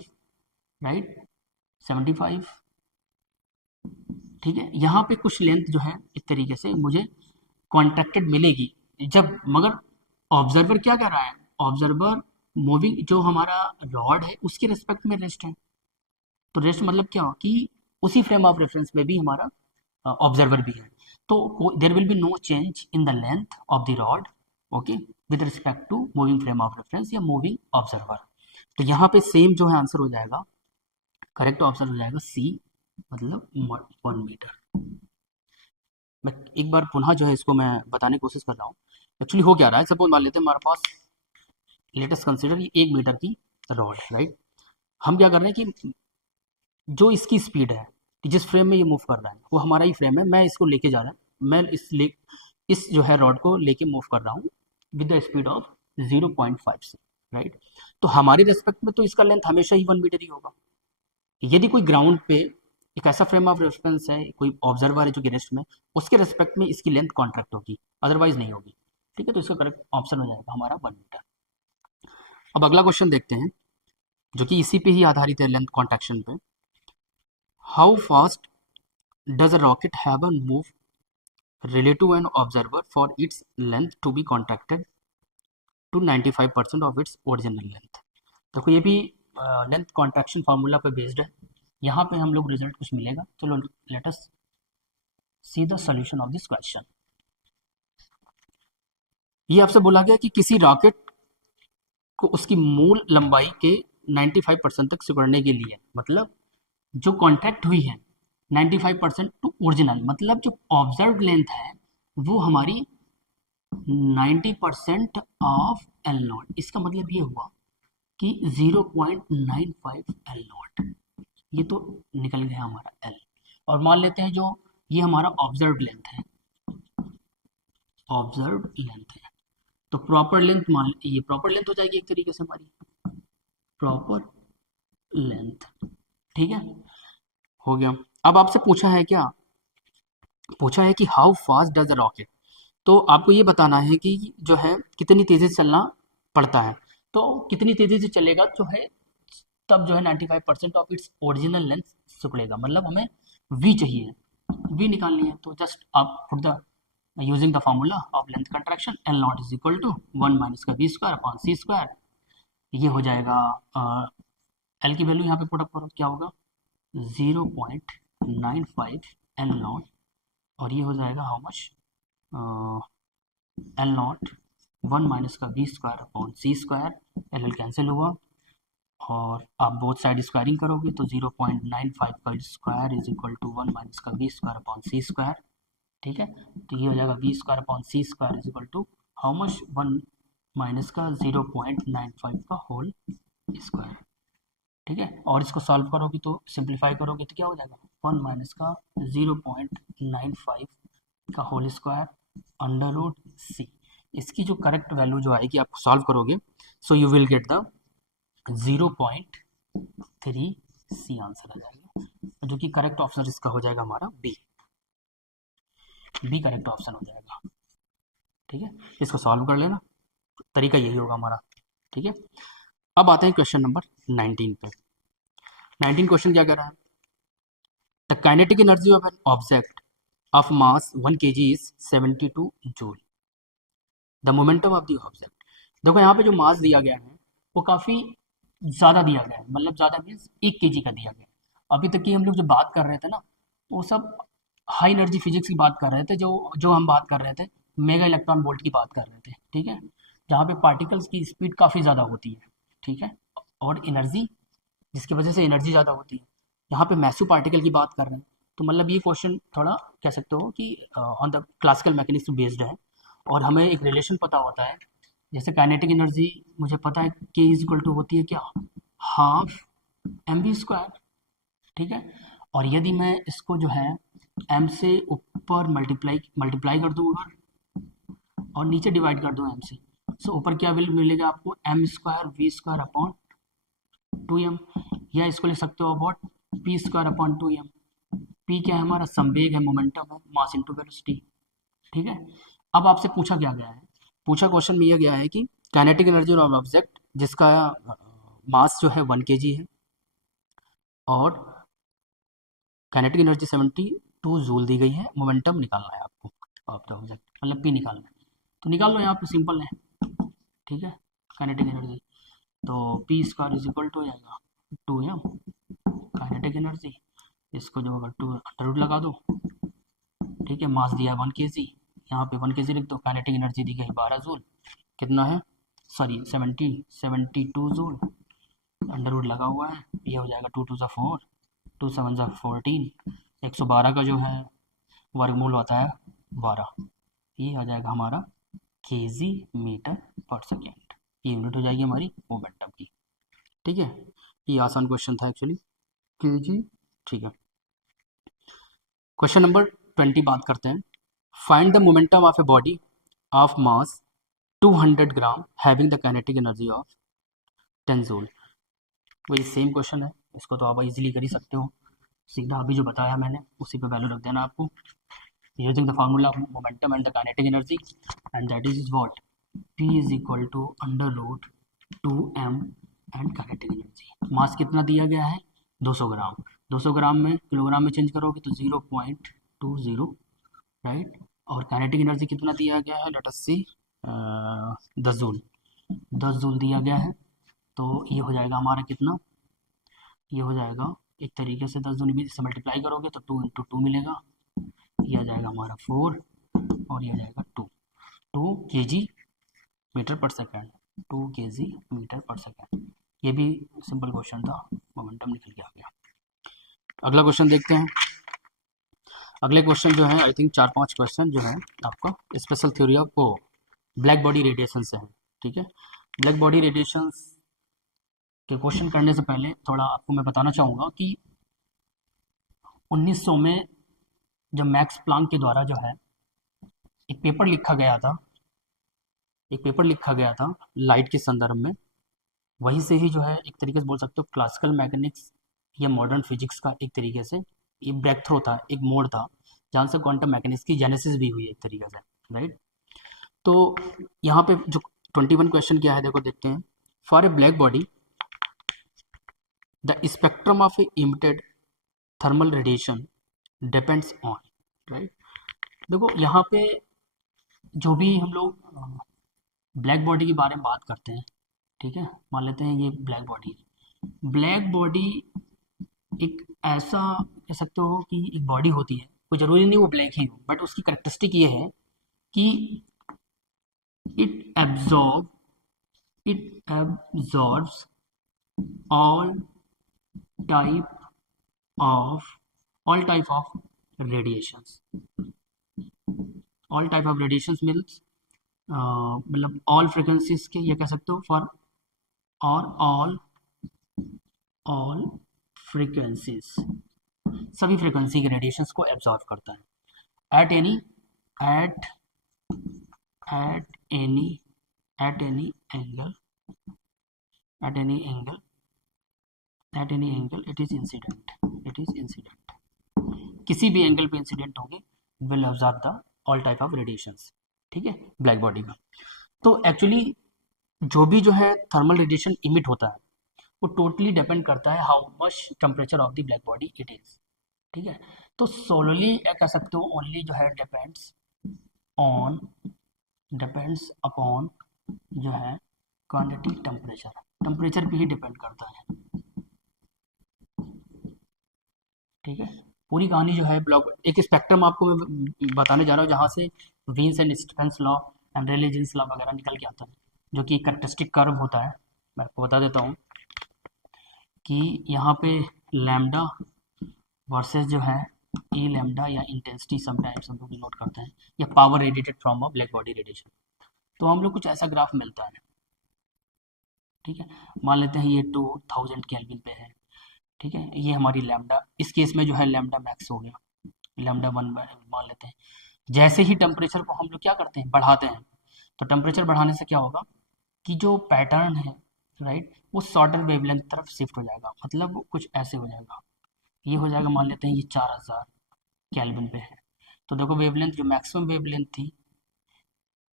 राइट 75। ठीक है, यहाँ पे कुछ लेंथ जो है इस तरीके से मुझे कॉन्ट्रैक्टेड मिलेगी जब, मगर ऑब्जर्वर क्या कर रहा है, ऑब्जर्वर मूविंग जो हमारा रॉड है उसके रिस्पेक्ट में रेस्ट है, तो रेस्ट मतलब क्या हो कि उसी फ्रेम ऑफ रेफरेंस में भी हमारा ऑब्जर्वर भी है, तो there will be no change in the length of the rod, okay, with respect to moving frame of reference या मूविंग ऑब्जर्वर। तो यहाँ पे सेम जो है आंसर हो जाएगा, करेक्ट आंसर हो जाएगा सी, मतलब 1 मीटर। मैं एक बार पुनः जो है इसको मैं बताने की कोशिश कर रहा हूँ। एक्चुअली हो क्या रहा है, सपोज मान लेते हैं हमारे पास, लेटेस्ट कंसिडर ये 1 मीटर की रॉड, राइट। हम क्या कर रहे हैं कि जो इसकी स्पीड है कि जिस फ्रेम में ये मूव कर रहा है वो हमारा ही फ्रेम है, मैं इसको लेके जा रहा हूँ, मैं इस जो है रॉड को लेके मूव कर रहा हूँ विद द स्पीड ऑफ 0.5 से, राइट। तो हमारे रेस्पेक्ट में तो इसका लेंथ हमेशा ही 1 मीटर ही होगा। यदि कोई ग्राउंड पे एक ऐसा फ्रेम ऑफ रेफरेंस है, कोई ऑब्जर्वर है जो कि रेस्ट में, उसके रेस्पेक्ट में इसकी लेंथ कॉन्ट्रैक्ट होगी, अदरवाइज नहीं होगी। ठीक है, तो इसका करेक्ट ऑप्शन हो जाएगा हमारा 1 मीटर। अब अगला क्वेश्चन देखते हैं जो कि इसी पे ही आधारित है, लेंथ कॉन्ट्रैक्शन पे। How fast does a rocket have a move relative to an observer for its length to be contracted to 95% of its original length। देखो ये भी लेंथ कॉन्ट्रैक्शन फार्मूला पे बेस्ड है, यहाँ पे हम लोग रिजल्ट कुछ मिलेगा। चलो late us see the solution of this question. ये आपसे बोला गया कि किसी रॉकेट को उसकी मूल लंबाई के 95% तक सिकुड़ने के लिए, मतलब जो कॉन्ट्रैक्ट हुई है 95% टू ओरिजिनल, मतलब जो ऑब्जर्व लेंथ है वो हमारी 90% ऑफ एल नॉट, इसका मतलब ये हुआ कि 0.95 एल नॉट, ये तो निकल गया हमारा एल। और मान लेते हैं जो ये हमारा ऑब्जर्व लेंथ है, ऑब्जर्व लेंथ है, तो प्रॉपर लेंथ मान, ये प्रॉपर लेंथ हो जाएगी एक तरीके से हमारी, प्रॉपर लेंथ। ठीक है, हो गया। अब आपसे पूछा है क्या, पूछा है कि how fast does a rocket, तो आपको ये बताना है कि जो है कितनी तेजी से चलना पड़ता है। तो कितनी तेजी से चलेगा जो है, तब जो है 95% ऑफ इट्स ओरिजिनल लेंथ सिकुड़ेगा, मतलब हमें v चाहिए, v निकालनी है। तो जस्ट आप put the using the formula of length contraction, L not is equal to 1 minus का V square upon C square, ये हो जाएगा एल की वैल्यू यहाँ पे पुट अप करो, क्या होगा 0.95 एल नॉट, और ये हो जाएगा how much, L not 1 minus का V square upon C square, L L cancel हुआ, और आप बोथ साइड स्क्वायरिंग करोगे तो 0.95 का square is equal to 1 minus का V square upon C square. ठीक है, तो ये हो जाएगा V square upon C square is equal to how much, 1 minus का 0.95 का होल स्क्वायर। ठीक है, और इसको सॉल्व करोगे तो सिंप्लीफाई करोगे तो क्या हो जाएगा 1 माइनस का 0.95 का whole square under root C. इसकी जो करेक्ट वैल्यू जो आएगी आप सॉल्व करोगे, so you will get the 0.3 C answer आ जाएगा, जो कि करेक्ट ऑप्शन इसका हो जाएगा हमारा बी, बी करेक्ट ऑप्शन हो जाएगा। ठीक है, इसको सॉल्व कर लेना, तरीका यही होगा हमारा। ठीक है, अब आते हैं क्वेश्चन नंबर 19 पे। 19 क्वेश्चन क्या कर रहा है, the kinetic energy of N object of mass 1 kg is 72 joule, the momentum of the object. देखो यहाँ पे जो मास दिया गया है वो काफ़ी ज़्यादा दिया गया है, मतलब ज़्यादा मीन्स 1 kg का दिया गया है। अभी तक की हम लोग जो बात कर रहे थे ना, वो सब हाई एनर्जी फिजिक्स की बात कर रहे थे, जो जो हम बात कर रहे थे मेगा इलेक्ट्रॉन वोल्ट की बात कर रहे थे। ठीक है, जहाँ पे पार्टिकल्स की स्पीड काफ़ी ज़्यादा होती है। ठीक है, और एनर्जी, जिसकी वजह से एनर्जी ज़्यादा होती है, यहाँ पे मैसिव पार्टिकल की बात कर रहे हैं। तो मतलब ये क्वेश्चन थोड़ा कह सकते हो कि on the classical mechanics based है, और हमें एक रिलेशन पता होता है, जैसे काइनेटिक एनर्जी मुझे पता है के इज इक्वल टू होती है क्या, हाफ एम वी स्क्वायर। ठीक है, और यदि मैं इसको जो है एम से ऊपर मल्टीप्लाई कर दूँ अगर, और नीचे डिवाइड कर दूँ एम से, सो ऊपर क्या विल मिलेगा आपको, M square V square upon 2m, या इसको लिख सकते हो about P square upon 2m। P क्या है हमारा, संवेग है, मोमेंटम है, मास इनटू वेलोसिटी। ठीक है, अब आपसे पूछा क्या गया है, पूछा क्वेश्चन में यह गया है कि काइनेटिक एनर्जी ऑफ ऑब्जेक्ट जिसका मास जो है 1 kg है, और काइनेटिक एनर्जी 72 जूल दी गई है, मोमेंटम निकालना है आपको ऑफ द ऑब्जेक्ट, मतलब पी निकालना है। तो निकाल लो, यहाँ पे सिंपल है। ठीक है, काइनेटिक एनर्जी तो P square is equal to हो जाएगा 2m काइनेटिक एनर्जी, इसको जो अगर 2 अंडर रूट लगा दो। ठीक है, मास दिया है 1 kg, यहाँ पे 1 kg लिख दो, काइनेटिक एनर्जी दी गई 12 जूल, कितना है, सॉरी 72 जूल, अंडर रूट लगा हुआ है, ये हो जाएगा 2 2 ज़ा 4, 2 7 ज़ा 14, 112 का जो है वर्गमूल होता है 12, ये आ जाएगा हमारा केजी मीटर पर सेकेंड, ये यूनिट हो जाएगी हमारी मोमेंटम की। ठीक है, ये आसान क्वेश्चन था एक्चुअली, केजी। ठीक है, क्वेश्चन नंबर 20 बात करते हैं, find the momentum of a body of mass 200 gram having the kinetic energy of 10 joule. वही सेम क्वेश्चन है, इसको तो आप इजीली कर ही सकते हो, सीधा अभी जो बताया मैंने उसी पे वैल्यू रख देना आपको, using the formula of momentum and the kinetic energy, and that is what, P is equal to under root 2m and kinetic energy. Mass कितना दिया गया है 200 ग्राम, 200 ग्राम में किलोग्राम में चेंज करोगे तो 0.20, राइट। और काइनेटिक एनर्जी कितना दिया गया है, लेट अस सी 10 जूल, 10 जूल दिया गया है, तो ये हो जाएगा हमारा कितना, ये हो जाएगा एक तरीके से 10 जूल से मल्टीप्लाई करोगे तो 2 × 2 मिलेगा, ये आ जाएगा हमारा 4, और ये आ जाएगा 2 kg मीटर पर सेकेंड, 2 kg मीटर पर सेकेंड। ये भी सिंपल क्वेश्चन था, मोमेंटम निकल के आ गया। अगला क्वेश्चन देखते हैं। अगले क्वेश्चन जो है आई थिंक 4-5 क्वेश्चन जो है आपका special theory of black body radiation से है। ठीक है, ब्लैक बॉडी रेडिएशंस के क्वेश्चन करने से पहले थोड़ा आपको मैं बताना चाहूँगा कि 1900 में जब मैक्स प्लांक के द्वारा जो है एक पेपर लिखा गया था, लाइट के संदर्भ में, वहीं से ही जो है एक तरीके से बोल सकते हो क्लासिकल मैकेनिक्स या मॉडर्न फिजिक्स का एक तरीके से ये ब्रेक थ्रो था, एक मोड़ था जहाँ से क्वांटम मैकेनिक्स की जेनेसिस भी हुई है एक तरीके से, राइट। तो यहाँ पे जो 21 क्वेश्चन क्या है देखो, देखते हैं। For a black body the spectrum of A emitted thermal radiation depends on, right. देखो यहाँ पे जो भी हम लोग ब्लैक बॉडी के बारे में बात करते हैं, ठीक है, मान लेते हैं ये ब्लैक बॉडी है। ब्लैक बॉडी एक ऐसा कह सकते हो कि एक बॉडी होती है, कोई ज़रूरी नहीं वो ब्लैक ही हो, बट उसकी करेक्टरिस्टिक ये है कि it absorb all type of radiations. All type of radiations means मतलब all frequencies के, ये कह सकते हो फॉर और all frequencies, सभी फ्रीक्वेंसी के रेडिएशंस को एब्जॉर्ब करता है at any angle it is incident, किसी भी एंगल पे इंसिडेंट होंगे, will observe the all type of radiations, ठीक है, ब्लैक बॉडी का। तो एक्चुअली जो भी जो है थर्मल रेडिएशन इमिट होता है वो टोटली डिपेंड करता है how much temperature of the black body it is, ठीक है। तो सोलरली कह सकते हो ओनली जो है डिपेंड्स अपॉन जो है क्वांटिटी टेम्परेचर पे ही डिपेंड करता है, ठीक है। पूरी कहानी जो है ब्लॉक, एक स्पेक्ट्रम आपको मैं बताने जा रहा हूँ जहाँ से Wien's and Stefan's law and Rayleigh Jeans law वगैरह निकल के आता है, जो कि कैरेक्टरिस्टिक कर्व होता है। मैं आपको बता देता हूँ कि यहाँ पे लैम्डा वर्सेस जो है ई लैम्डा या इंटेंसिटी समटाइम्स हम लोग नोट करते हैं, या power radiated from a black body radiation. तो हम लोग कुछ ऐसा ग्राफ मिलता है, ठीक है। मान लेते हैं ये 2000 केल्विन पे है, ठीक है। ये हमारी लैम्डा, इस केस में जो है लैम्डा मैक्स हो गया, लैम्डा 1 मान लेते हैं। जैसे ही टेम्परेचर को हम लोग क्या करते हैं, बढ़ाते हैं, तो टेम्परेचर बढ़ाने से क्या होगा कि जो पैटर्न है, राइट, वो शॉर्टर वेवलेंथ तरफ शिफ्ट हो जाएगा, मतलब कुछ ऐसे हो जाएगा, ये हो जाएगा। मान लेते हैं ये 4000 केल्विन पे है, तो देखो वेवलेंथ जो मैक्सिमम वेवलेंथ थी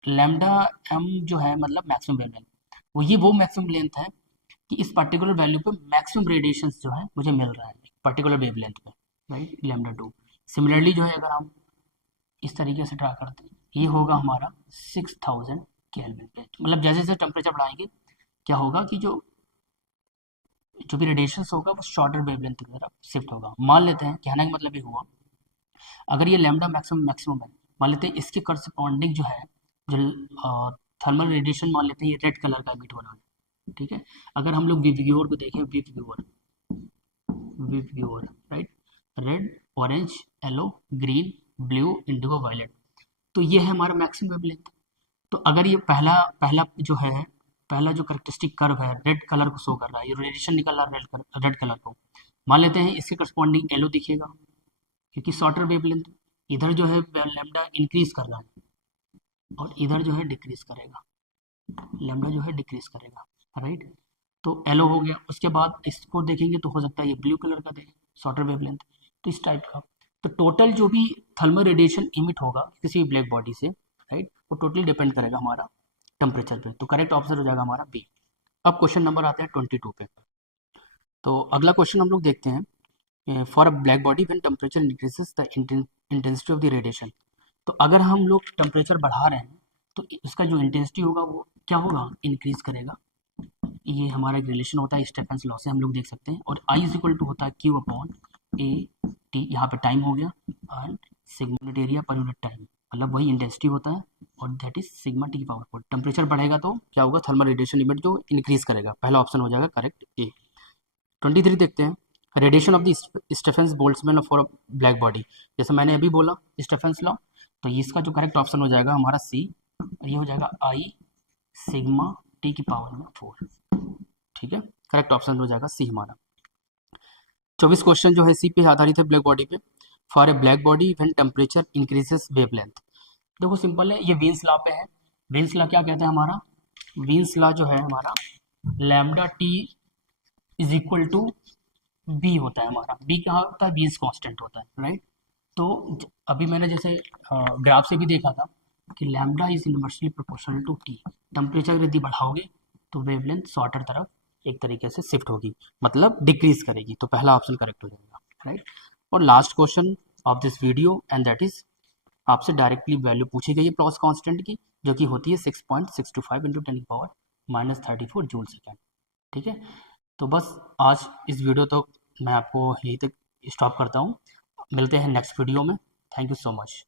लैम्डा एम जो है, मतलब मैक्सिमम वेवलेंथ, वो मैक्सिमम लेंथ है कि इस पर्टिकुलर वैल्यू पे मैक्सिमम रेडिएशन जो है मुझे मिल रहा है पर्टिकुलर वेवलेंथ पे, राइट, लैम्डा 2। सिमिलरली जो है अगर हम इस तरीके से ड्रा करते हैं, ये होगा हमारा 6000 केल्विन पे। मतलब जैसे जैसे टेम्परेचर बढ़ाएंगे क्या होगा कि जो भी रेडिएशन होगा वो शॉर्टर वेवलेंथ की तरफ शिफ्ट होगा। मान लेते हैं, कहने का मतलब ये हुआ, अगर ये लैम्डा मैक्सिमम है, मान लेते हैं इसके करस्पॉन्डिंग जो है जो थर्मल रेडिएशन मान लेते हैं ये रेड कलर का एमिट हो रहा है, ठीक है। अगर हम लोग विवग्योर को देखें, विवग्योर, right, red, orange, yellow, green, blue, indigo, violet, तो ये है हमारा मैक्सिमम वेवलेंथ। तो अगर ये पहला जो है, पहला जो करेक्टरिस्टिक कर्व है रेड कलर को शो कर रहा है, ये रेडिएशन निकल रहा है रेड कलर को, मान लेते हैं इसके करस्पॉन्डिंग येलो दिखेगा, क्योंकि शॉर्टर वेवलेंथ, इधर जो है लैम्डा इंक्रीज कर रहा है और इधर जो है डिक्रीज करेगा, लैम्डा जो है डिक्रीज करेगा, राइट। तो येलो हो गया, उसके बाद इसको देखेंगे तो हो सकता है ये ब्लू कलर का दे, शॉर्टर वेवलेंथ, तो इस टाइप का। तो टोटल जो भी थर्मल रेडिएशन इमिट होगा किसी भी ब्लैक बॉडी से, राइट, वो टोटली डिपेंड करेगा हमारा टेम्परेचर पे। तो करेक्ट ऑप्शन हो जाएगा हमारा बी। अब क्वेश्चन नंबर आते हैं 22 पे। तो अगला क्वेश्चन हम लोग देखते हैं, for a black body when temperature increases the intensity of the radiation. तो अगर हम लोग टेम्परेचर बढ़ा रहे हैं तो इसका जो इंटेंसिटी होगा वो क्या होगा, इंक्रीज करेगा। ये हमारा एक रिलेशन होता है स्टेफेंस लॉ से हम लोग देख सकते हैं, और आई इज इक्वल टू होता है क्यू अपॉन ए टी, यहाँ पे टाइम हो गया, and sigma unit area per unit time, मतलब वही इंटेंसिटी होता है, और that is sigma T power 4। Temperature बढ़ेगा तो क्या होगा, थर्मल रेडिएशन इमिट जो इंक्रीज करेगा, पहला ऑप्शन हो जाएगा करेक्ट ए। 23 देखते हैं, radiation of the Stephens Boltzmann for black body, जैसे मैंने अभी बोला स्टेफेंस लॉ, तो इसका जो करेक्ट ऑप्शन हो जाएगा हमारा सी, ये हो जाएगा आई सिग्मा टी की पावर में 4। ठीक है, करेक्ट ऑप्शन हो जाएगा सी हमारा। 24 क्वेश्चन जो है इसी पे आधारित है, ब्लैक बॉडी पे। For a black body when temperature increases wavelength. देखो सिंपल है, ये वीन्स लॉ पे है। वीन्स लॉ क्या कहता है हमारा, वीन्स लॉ जो है हमारा lambda T is equal to B होता है हमारा। बी क्या होता है, वीन्स कांस्टेंट होता है, राइट। तो अभी मैंने जैसे ग्राफ से भी देखा था कि lambda is inversely proportional to T. Temperature यदि बढ़ाओगे तो वेवलेंथ शॉर्टर तरफ एक तरीके से शिफ्ट होगी, मतलब डिक्रीज करेगी। तो पहला ऑप्शन करेक्ट हो जाएगा, राइट। और last question of this video and that is, आपसे डायरेक्टली वैल्यू पूछी गई है प्लॉस कांस्टेंट की, जो कि होती है 6.625 इंटू 10⁻⁻³ जूल सेकेंड। ठीक है, तो बस आज इस वीडियो तो मैं आपको यहीं तक स्टॉप करता हूँ। मिलते हैं नेक्स्ट वीडियो में। Thank you so much.